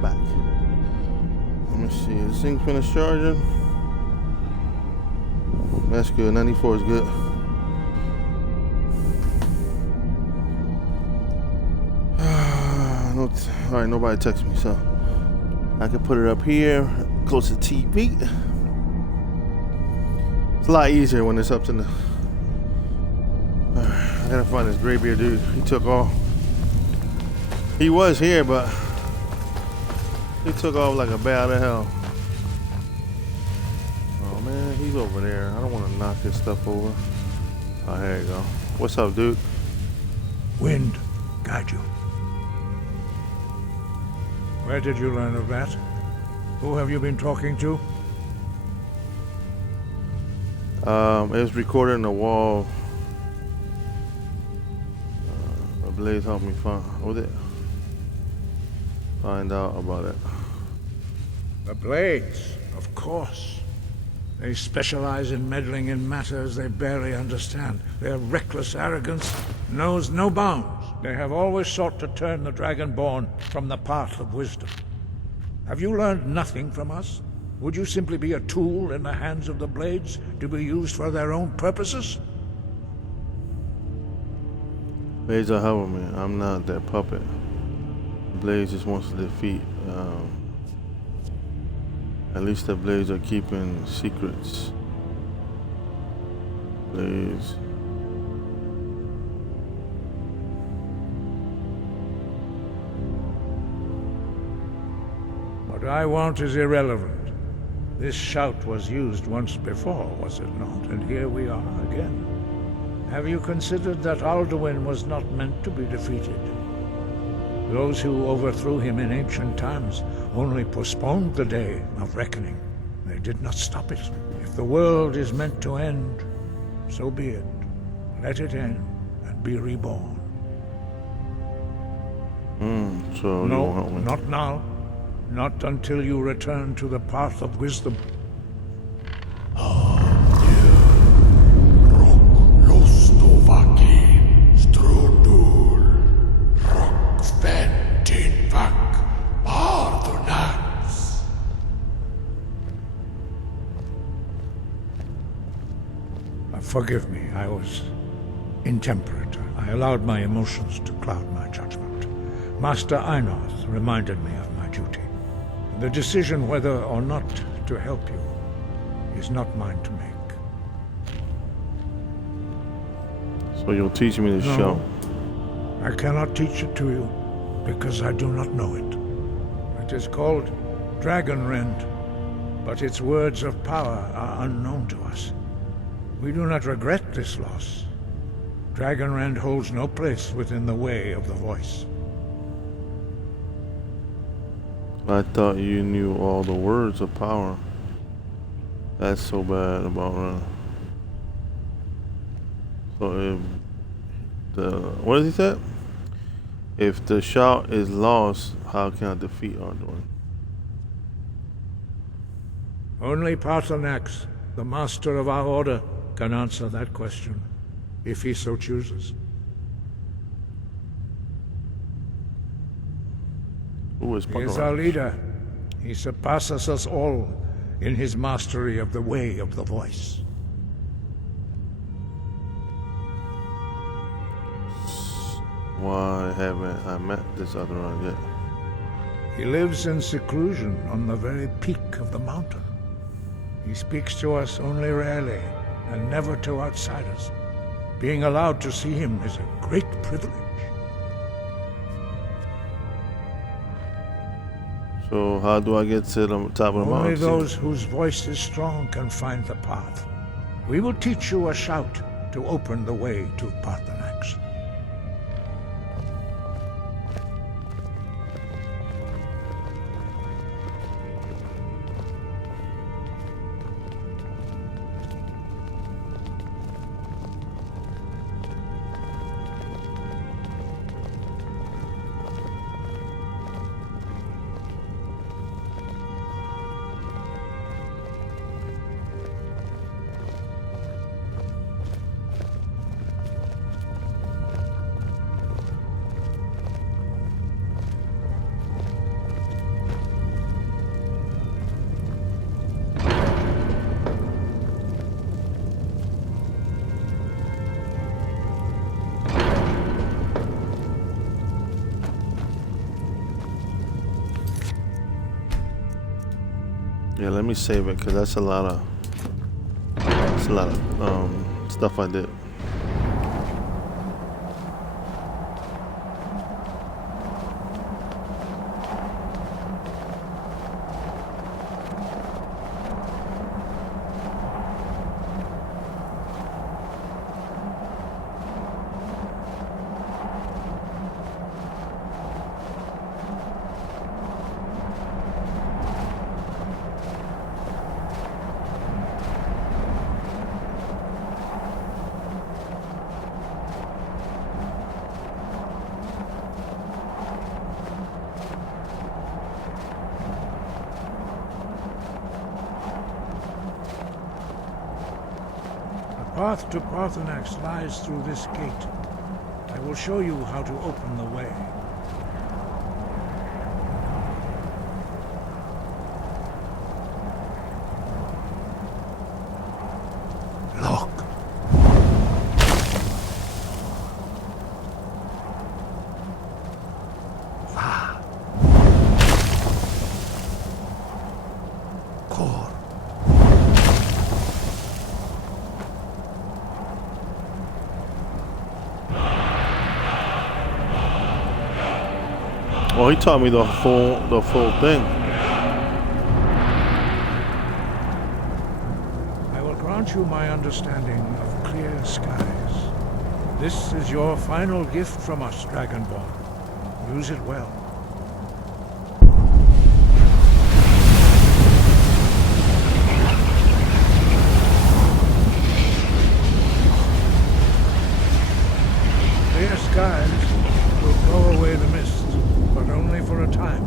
back. Let me see. This thing finished charging. That's good. 94 is good. Alright, nobody text me, so I can put it up here, close to TV. It's a lot easier when it's up to the. I gotta find this graybeard dude. He took off. He was here, but he took off like a bat out of hell. Oh man, he's over there. I don't want to knock his stuff over. Oh, here you go. What's up, dude? Wind guide you. Where did you learn of that? Who have you been talking to? It was recorded in the wall. Blaze helped me find out about it. The Blades, of course. They specialize in meddling in matters they barely understand. Their reckless arrogance knows no bounds. They have always sought to turn the Dragonborn from the path of wisdom. Have you learned nothing from us? Would you simply be a tool in the hands of the Blades to be used for their own purposes? Blades are helping me. I'm not that puppet. Blades just wants to defeat. At least the Blades are keeping secrets. Blades. What I want is irrelevant. This shout was used once before, was it not? And here we are again. Have you considered that Alduin was not meant to be defeated? Those who overthrew him in ancient times only postponed the day of reckoning. They did not stop it. If the world is meant to end, so be it. Let it end and be reborn. So no, you won't help me. Not now. Not until you return to the path of wisdom. Forgive me, I was intemperate. I allowed my emotions to cloud my judgment. Master Einoth reminded me of my duty. The decision whether or not to help you is not mine to make. So you'll teach me to shout? I cannot teach it to you, because I do not know it. It is called Dragonrend, but its words of power are unknown to us. We do not regret this loss. Dragonrend holds no place within the way of the voice. I thought you knew all the words of power. That's so bad about Ren. So if what does he say? If the shout is lost, how can I defeat Alduin? Only Paarthurnax, the master of our order, can answer that question, if he so chooses. Who is He is our leader. He surpasses us all in his mastery of the way of the voice. Why haven't I met this other one yet? He lives in seclusion on the very peak of the mountain. He speaks to us only rarely, and never to outsiders. Being allowed to see him is a great privilege. So how do I get to the top of the mountain? Only those whose voice is strong can find the path. We will teach you a shout to open the way to Paarthurnax. Yeah, let me save it because that's a lot of stuff I did. The path to Parthenax lies through this gate. I will show you how to open the way. Look. Va. Cor. Well, he taught me the full thing. I will grant you my understanding of clear skies. This is your final gift from us, Dragonborn. Use it well. Clear skies will blow away the mist, but only for a time.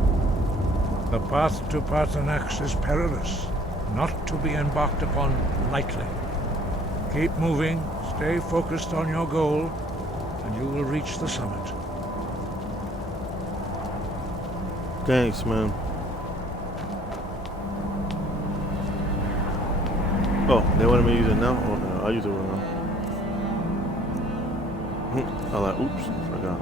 The path to Parthenax is perilous, not to be embarked upon lightly. Keep moving, stay focused on your goal, and you will reach the summit. Thanks, man. Oh, they wanted me to use it now? Oh, no, I'll use it right now. I like, oops, forgot.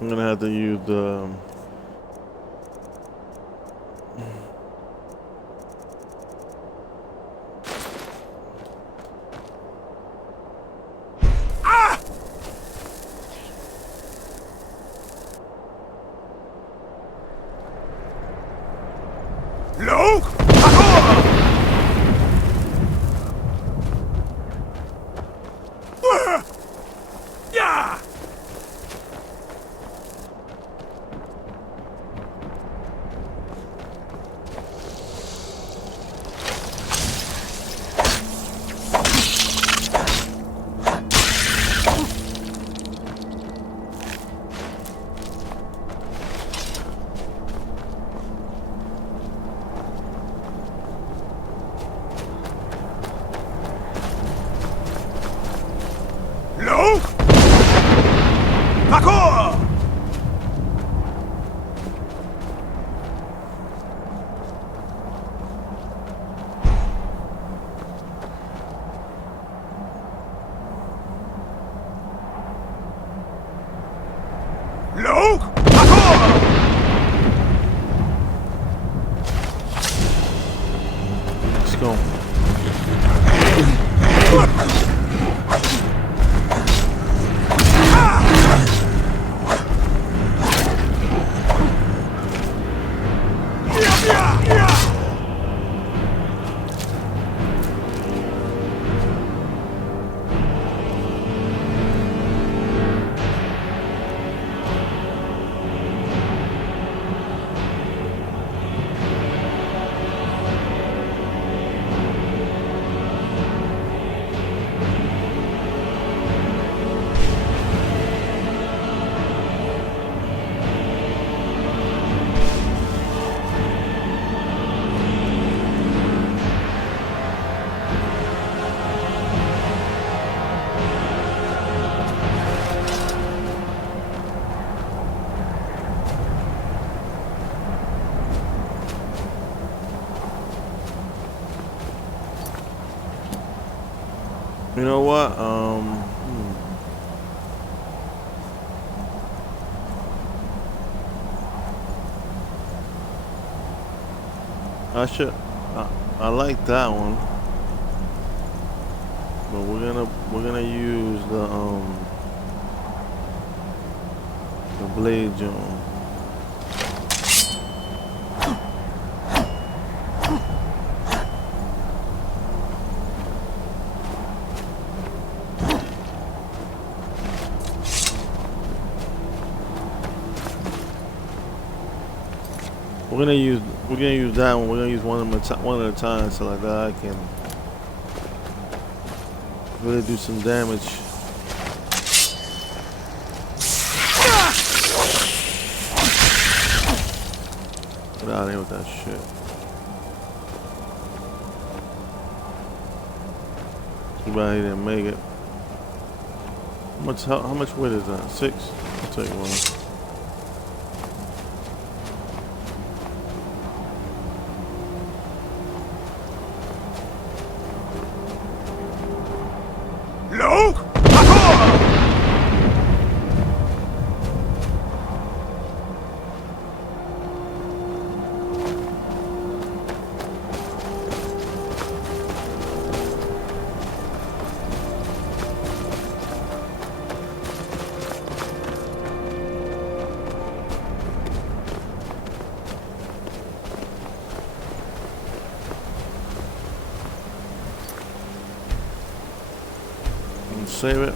I'm gonna have to use the You know what? I should. I like that one, but we're gonna use the blade joint. We're gonna use that one. We're gonna use one at a time, so like that I can really do some damage. Get out of here with that shit. Too bad he didn't make it. How much weight is that? 6? I'll take one. Save it.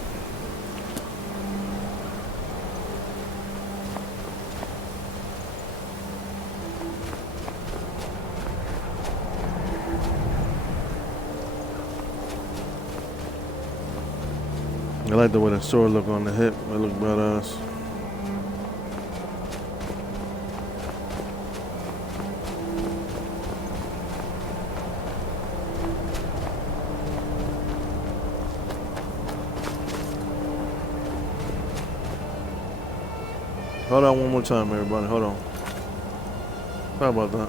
I like the way the sword look on the hip. It look badass. Hold on one more time, everybody. Hold on. Sorry about that.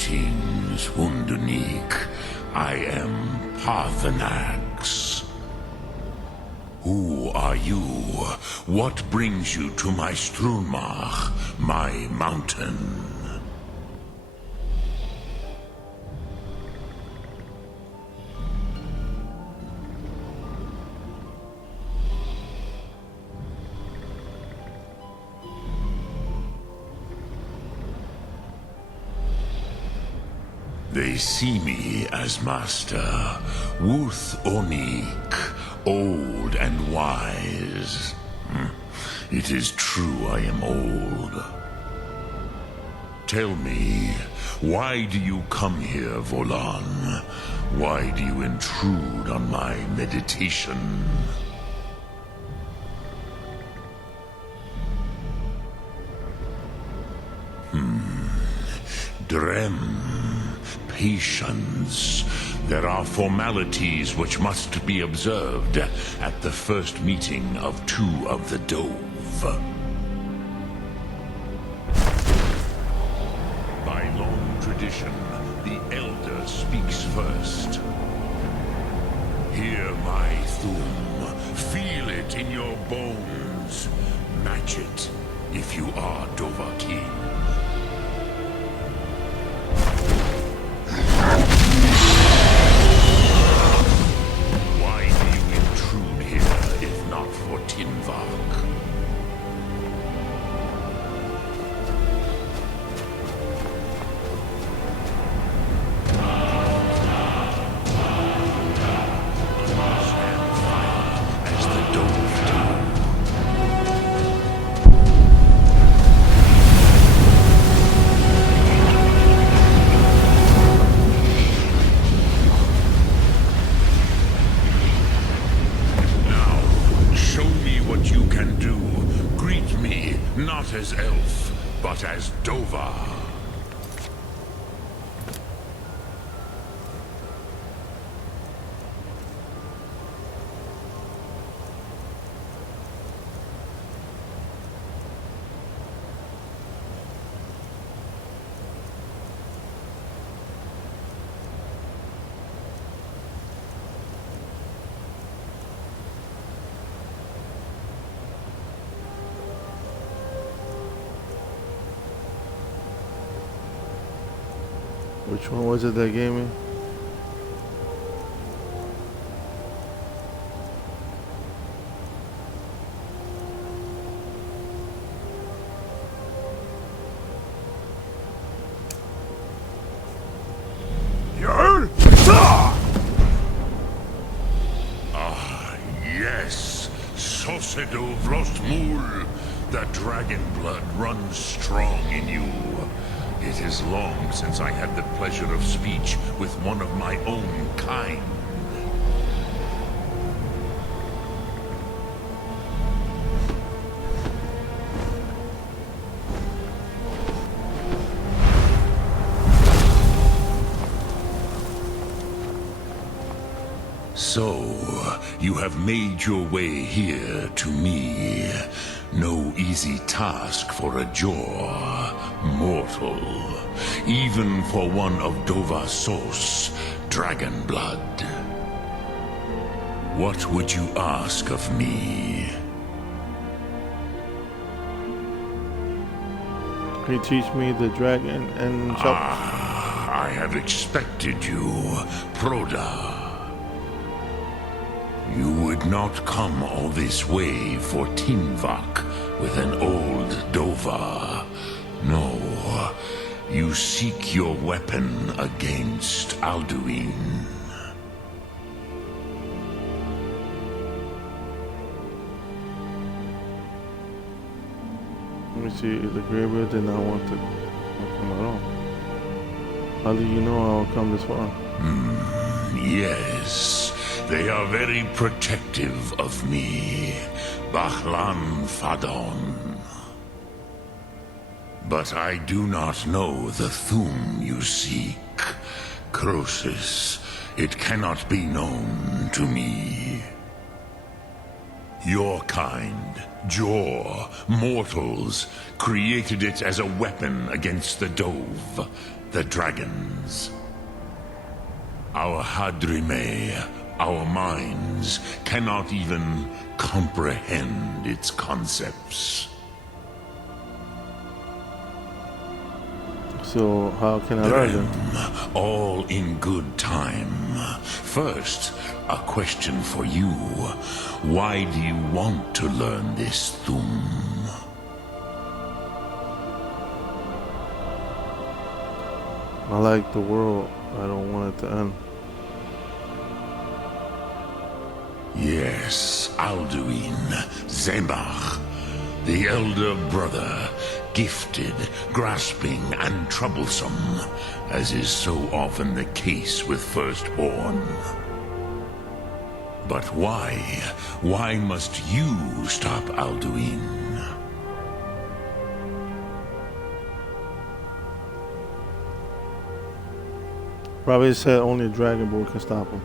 Greetings, Wunderneek. I am Parthenax. Who are you? What brings you to my Strunmach, my mountain? They see me as master, Wuth Onik, old and wise. It is true I am old. Tell me, why do you come here, Volan? Why do you intrude on my meditation? Drem. Patience. There are formalities which must be observed at the first meeting of two of the Dove. By long tradition, the Elder speaks first. Hear my Thum. Feel it in your bones. Match it if you are Dovahkiin. Not as elf, but as Dova. Which one was it that gave me? Ah, yes. Sosedo Vrostmul. The dragon blood runs strong in you. It is long since I had the pleasure of speech with one of my own kind. So, you have made your way here to me. No easy task for a Jor, mortal. Even for one of Dova Sos, dragon blood. What would you ask of me? Can you teach me the dragon and I have expected you, Proda. You would not come all this way for Tinvak with an old Dova. No, you seek your weapon against Alduin. Let me see. The Greybeard did not want to come at all. How do you know I'll come this far? Yes, they are very protective of me, Bachlan Fadon. But I do not know the Thum you seek. Croesus, it cannot be known to me. Your kind, Jor, mortals, created it as a weapon against the Dove. the dragons. Our Hadrime, our minds, cannot even comprehend its concepts. So how can I learn them? All in good time. First, a question for you. Why do you want to learn this Thum? I like the world. I don't want it to end. Yes, Alduin, Zemach, the elder brother, gifted, grasping, and troublesome, as is so often the case with firstborn. But why? Why must you stop Alduin? Probably said only a Dragon Ball can stop him.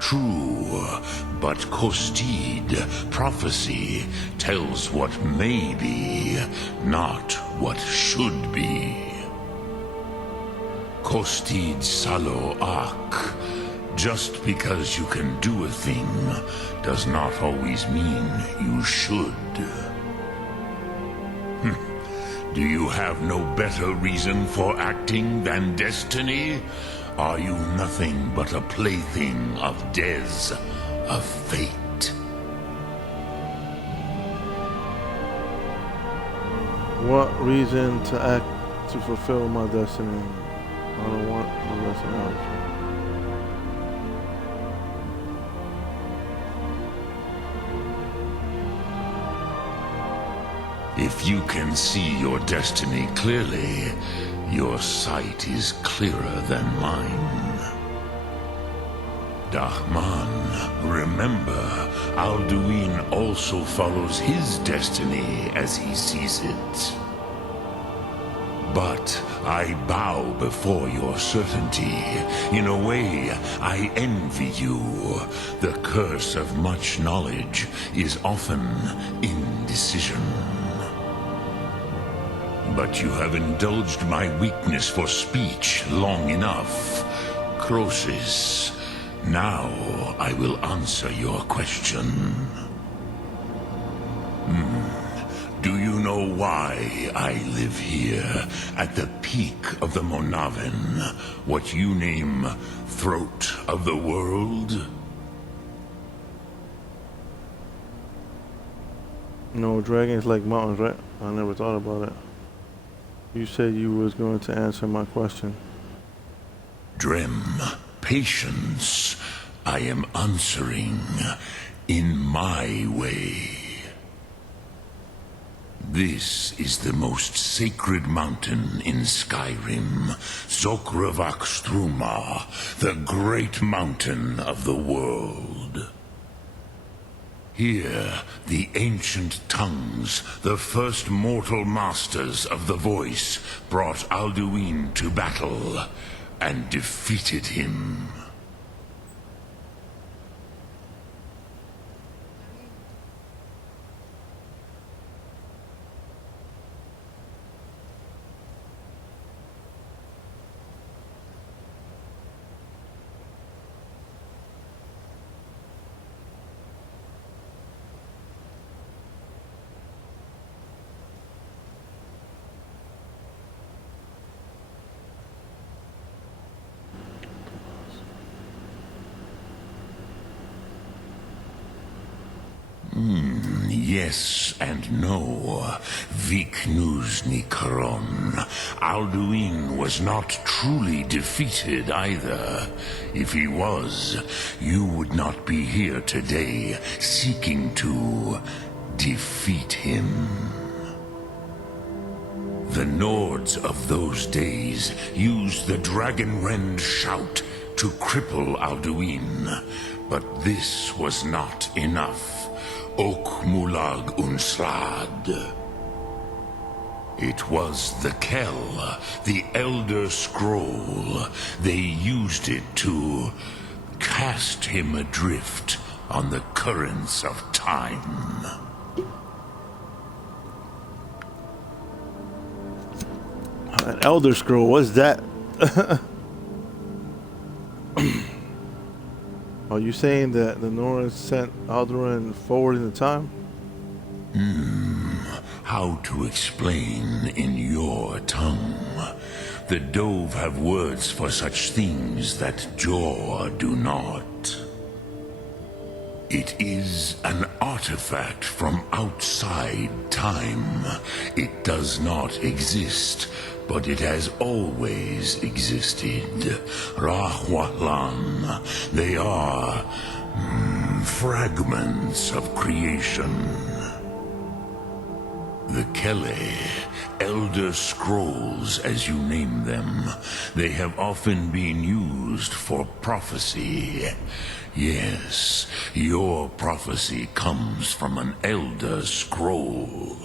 True, but Kostid, prophecy, tells what may be, not what should be. Kostid Salo Ak. Just because you can do a thing does not always mean you should. Do you have no better reason for acting than destiny? Are you nothing but a plaything of Dez, of fate? What reason to act to fulfill my destiny? I don't want no less knowledge. If you can see your destiny clearly, your sight is clearer than mine. Dahman, remember, Alduin also follows his destiny as he sees it. But I bow before your certainty. In a way, I envy you. The curse of much knowledge is often indecision. But you have indulged my weakness for speech long enough. Croesus, now I will answer your question. Do you know why I live here, at the peak of the Monaven, what you name Throat of the World? No, dragons like mountains, right? I never thought about it. You said you was going to answer my question. Drem, patience. I am answering in my way. This is the most sacred mountain in Skyrim, Zokravak Struma, the great mountain of the world. Here, the ancient tongues, the first mortal masters of the voice, brought Alduin to battle and defeated him. Yes and no. Viknuzny Karon. Alduin was not truly defeated either. If he was, you would not be here today seeking to defeat him. The Nords of those days used the Dragonrend shout to cripple Alduin, but this was not enough. Ok Mulag Unslad. It was the Kell, the Elder Scroll. They used it to cast him adrift on the currents of time. An Elder Scroll, what's that? Are you saying that the Norns sent Alduin forward in the time? How to explain in your tongue? The Dove have words for such things that Jor do not. It is an artifact from outside time. It does not exist, but it has always existed. Rahwalan, they are fragments of creation. The Kele, Elder Scrolls as you name them, they have often been used for prophecy. Yes, your prophecy comes from an Elder Scroll.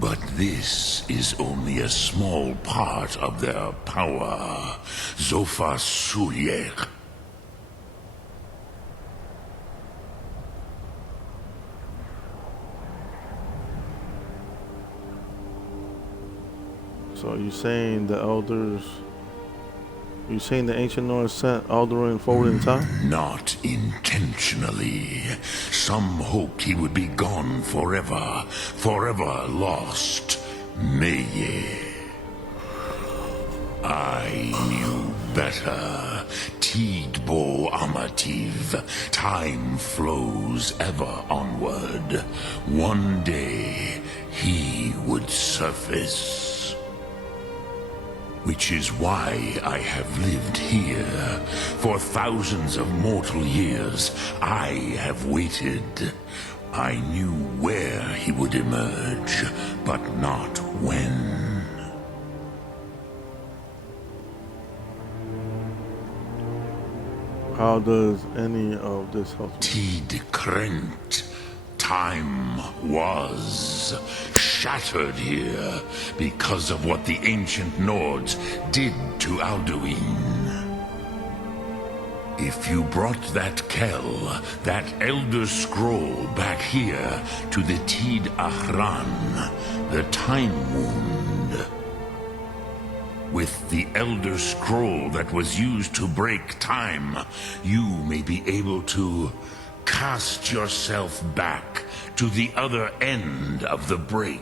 But this is only a small part of their power. Zofa Suyek. So you saying the elders? You saying the ancient Norse sent Alduin forward in time? Not intentionally. Some hoped he would be gone forever, forever lost. Meye. I knew better. Tidbo Amativ. Time flows ever onward. One day he would surface. Which is why I have lived here. For thousands of mortal years, I have waited. I knew where he would emerge, but not when. How does any of this help? Tid Krent. Time was shattered here because of what the ancient Nords did to Alduin. If you brought that Kell, that Elder Scroll back here to the Tid Ahran, the Time Wound, with the Elder Scroll that was used to break time, you may be able to cast yourself back to the other end of the break.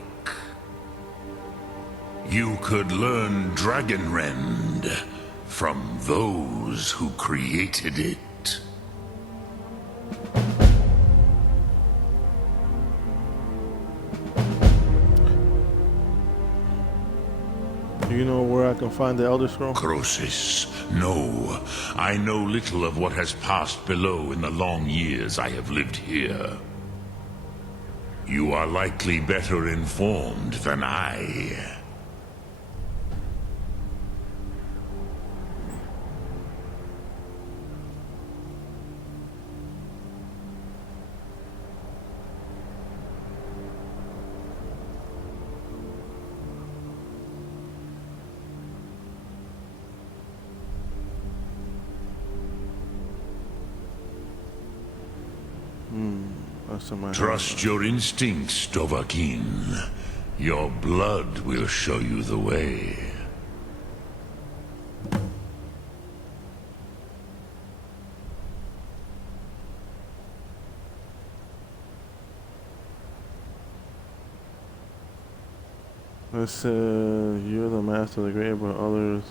You could learn Dragonrend from those who created it. Do you know where I can find the Elder Scroll? Croesus, no. I know little of what has passed below in the long years I have lived here. You are likely better informed than I. Trust your instincts, Dovahkiin. Your blood will show you the way. It says you're the master of the grave, but others.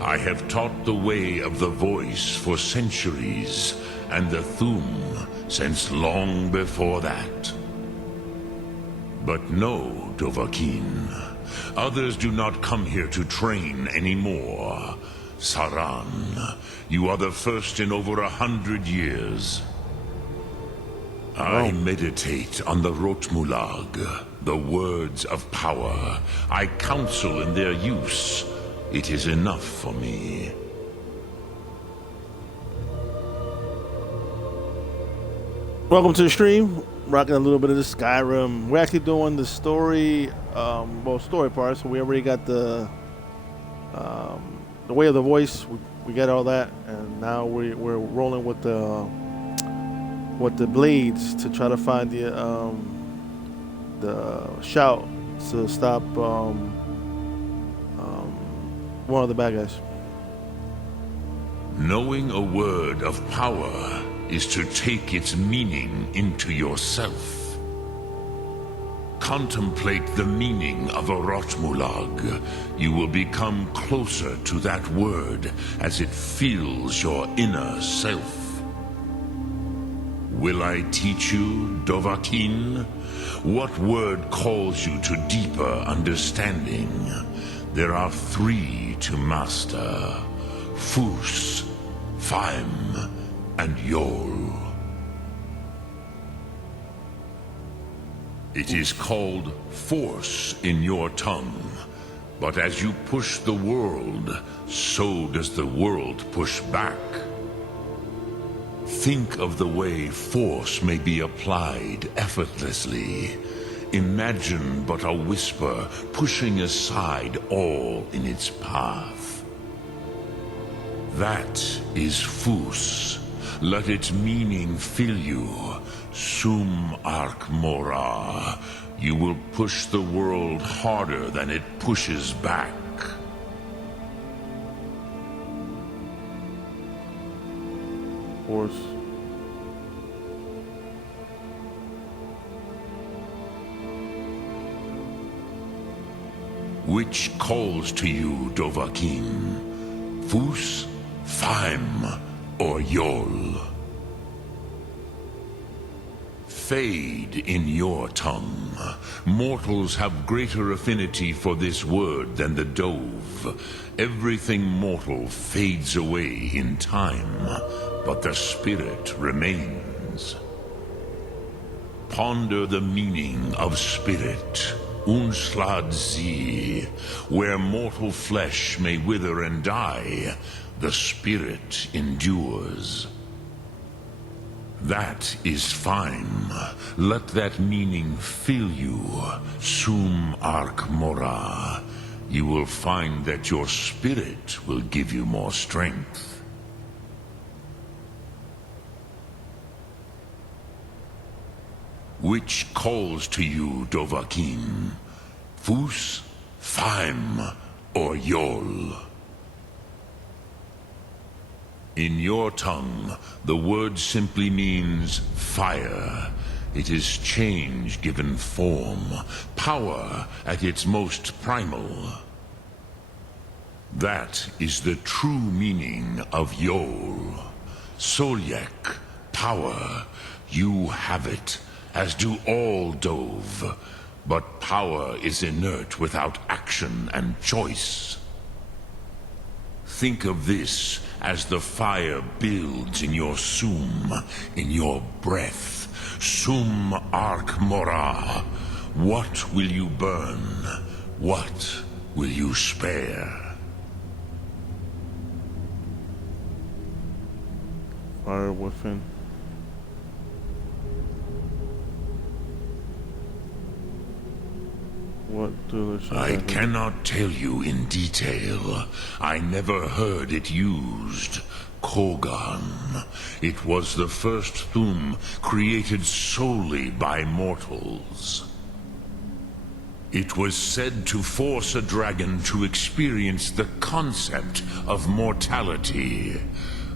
I have taught the way of the voice for centuries, and the Thu'um since long before that. But no, Dovahkiin. Others do not come here to train anymore. Saran, you are the first in over 100 years. I meditate on the Rotmulag, the words of power. I counsel in their use. It is enough for me. Welcome to the stream. rocking a little bit of the Skyrim. We're actually doing the story, story part. So we already got the way of the voice. We got all that, and now we're rolling with the blades to try to find the shout to stop one of the bad guys. Knowing a word of power is to take its meaning into yourself. Contemplate the meaning of a Rotmulag. You will become closer to that word as it fills your inner self. Will I teach you, Dovahkiin? What word calls you to deeper understanding? There are 3 to master: Fus, Faim, and Yol. It is called force in your tongue, but as you push the world, so does the world push back. Think of the way force may be applied effortlessly. Imagine but a whisper pushing aside all in its path. That is Fus. Let its meaning fill you. Sum Ark Mora. You will push the world harder than it pushes back. Force. Which calls to you, Dovahkiin? Fus, Faim, or Yol? Fade in your tongue. Mortals have greater affinity for this word than the Dove. Everything mortal fades away in time, but the spirit remains. Ponder the meaning of spirit. Unslad Zi, where mortal flesh may wither and die, the spirit endures. That is fine. Let that meaning fill you. Sum Ark Mora. You will find that your spirit will give you more strength. Which calls to you, Dovahkiin? Fus, Faim, or Yol? In your tongue, the word simply means fire. It is change given form, power at its most primal. That is the true meaning of Yol. Solyek, power. You have it, as do all Dove. But power is inert without action and choice. Think of this as the fire builds in your sum, in your breath. Sum Ark Mora. What will you burn? What will you spare? Fire within. I cannot tell you in detail. I never heard it used. Kogan. It was the first Thum created solely by mortals. It was said to force a dragon to experience the concept of mortality.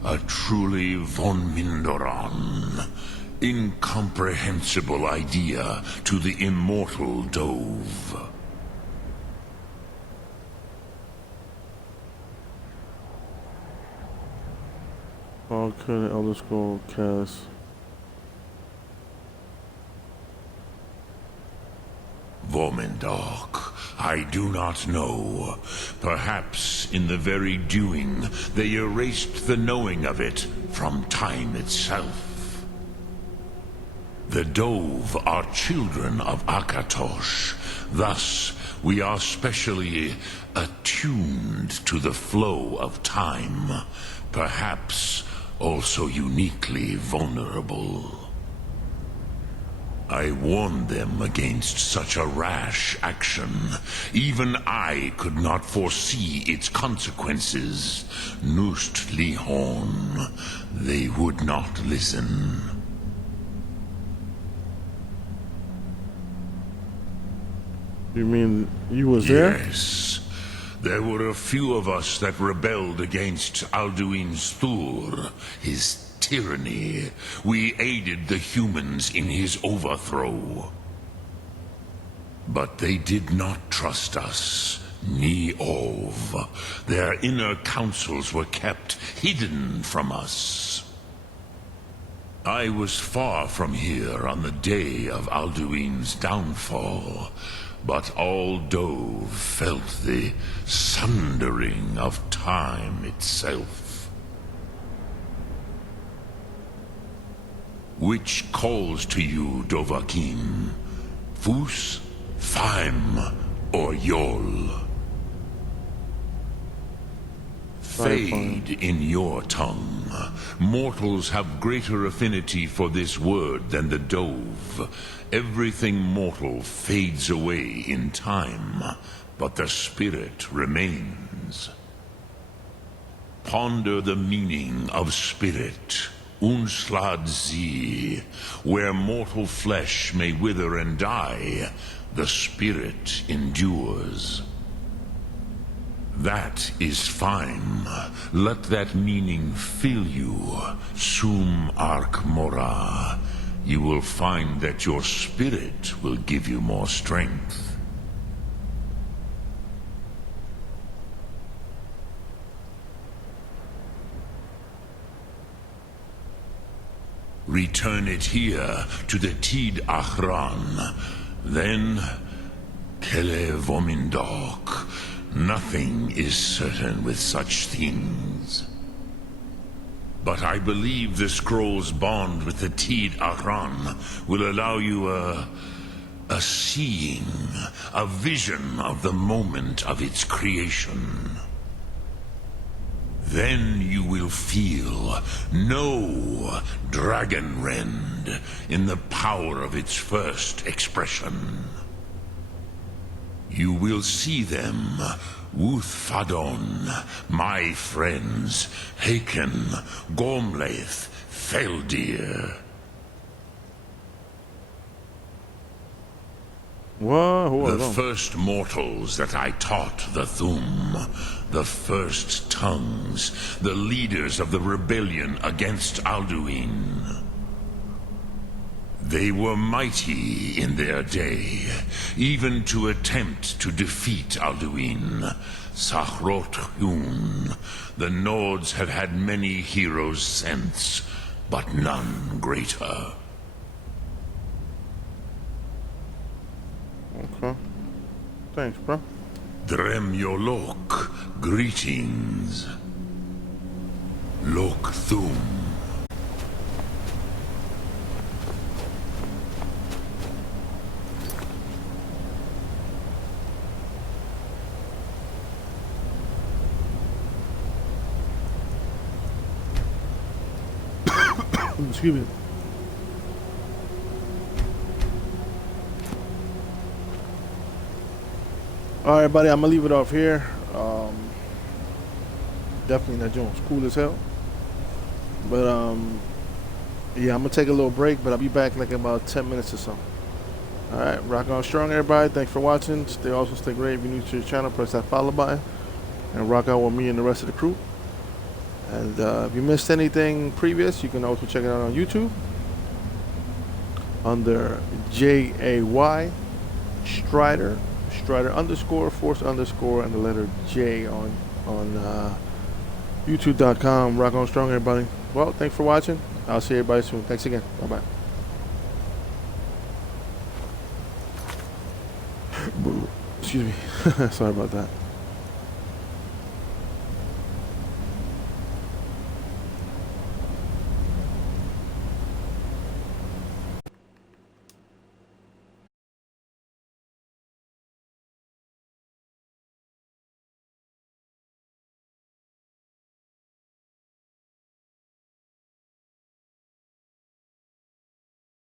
A truly von Mindoran. Incomprehensible idea to the immortal Dove. How could an Elder Scroll cast? Vomendok, I do not know. Perhaps in the very doing, they erased the knowing of it from time itself. The Dove are children of Akatosh. Thus, we are specially attuned to the flow of time. Perhaps also uniquely vulnerable. I warned them against such a rash action. Even I could not foresee its consequences. Nust Lihon, they would not listen. You mean you was there? Yes. There were a few of us that rebelled against Alduin Stur, his tyranny. We aided the humans in his overthrow. But they did not trust us, ni Ov. Their inner counsels were kept hidden from us. I was far from here on the day of Alduin's downfall, but all Dove felt the sundering of time itself. Which calls to you, Dovahkiin? Fus, Faim, or Yol? Fade in your tongue. Mortals have greater affinity for this word than the Dove. Everything mortal fades away in time, but the spirit remains. Ponder the meaning of spirit. Unslad Zi, where mortal flesh may wither and die, the spirit endures. That is fine. Let that meaning fill you. Sum Ark Mora. You will find that your spirit will give you more strength. Return it here to the Tid Achran. Then, Kele Vomindok. Nothing is certain with such things. But I believe the scroll's bond with the Tid Achran will allow you a seeing, a vision of the moment of its creation. Then you will feel, know Dragonrend in the power of its first expression. You will see them, Wuthfadon, my friends, Haken, Gormlaith, Feldir. Whoa, the first mortals that I taught the Thum, the first tongues, the leaders of the rebellion against Alduin. They were mighty in their day, even to attempt to defeat Alduin. Sahrot Hun, the Nords have had many heroes since, but none greater. Okay. Thanks, bro. Dremyolok, greetings. Lok Thum. Excuse me. All right, buddy, I'm gonna leave it off here. Definitely that joint's cool as hell. But yeah, I'm gonna take a little break, but I'll be back like in about 10 minutes or so. All right, rock on strong, everybody. Thanks for watching. Stay awesome, stay great. If you're new to the channel, press that follow button and rock out with me and the rest of the crew. And if you missed anything previous, you can also check it out on YouTube under JAY Strider underscore Force underscore and the letter J on YouTube.com. Rock on strong, everybody. Well, thanks for watching. I'll see everybody soon. Thanks again. Bye bye. Excuse me. Sorry about that.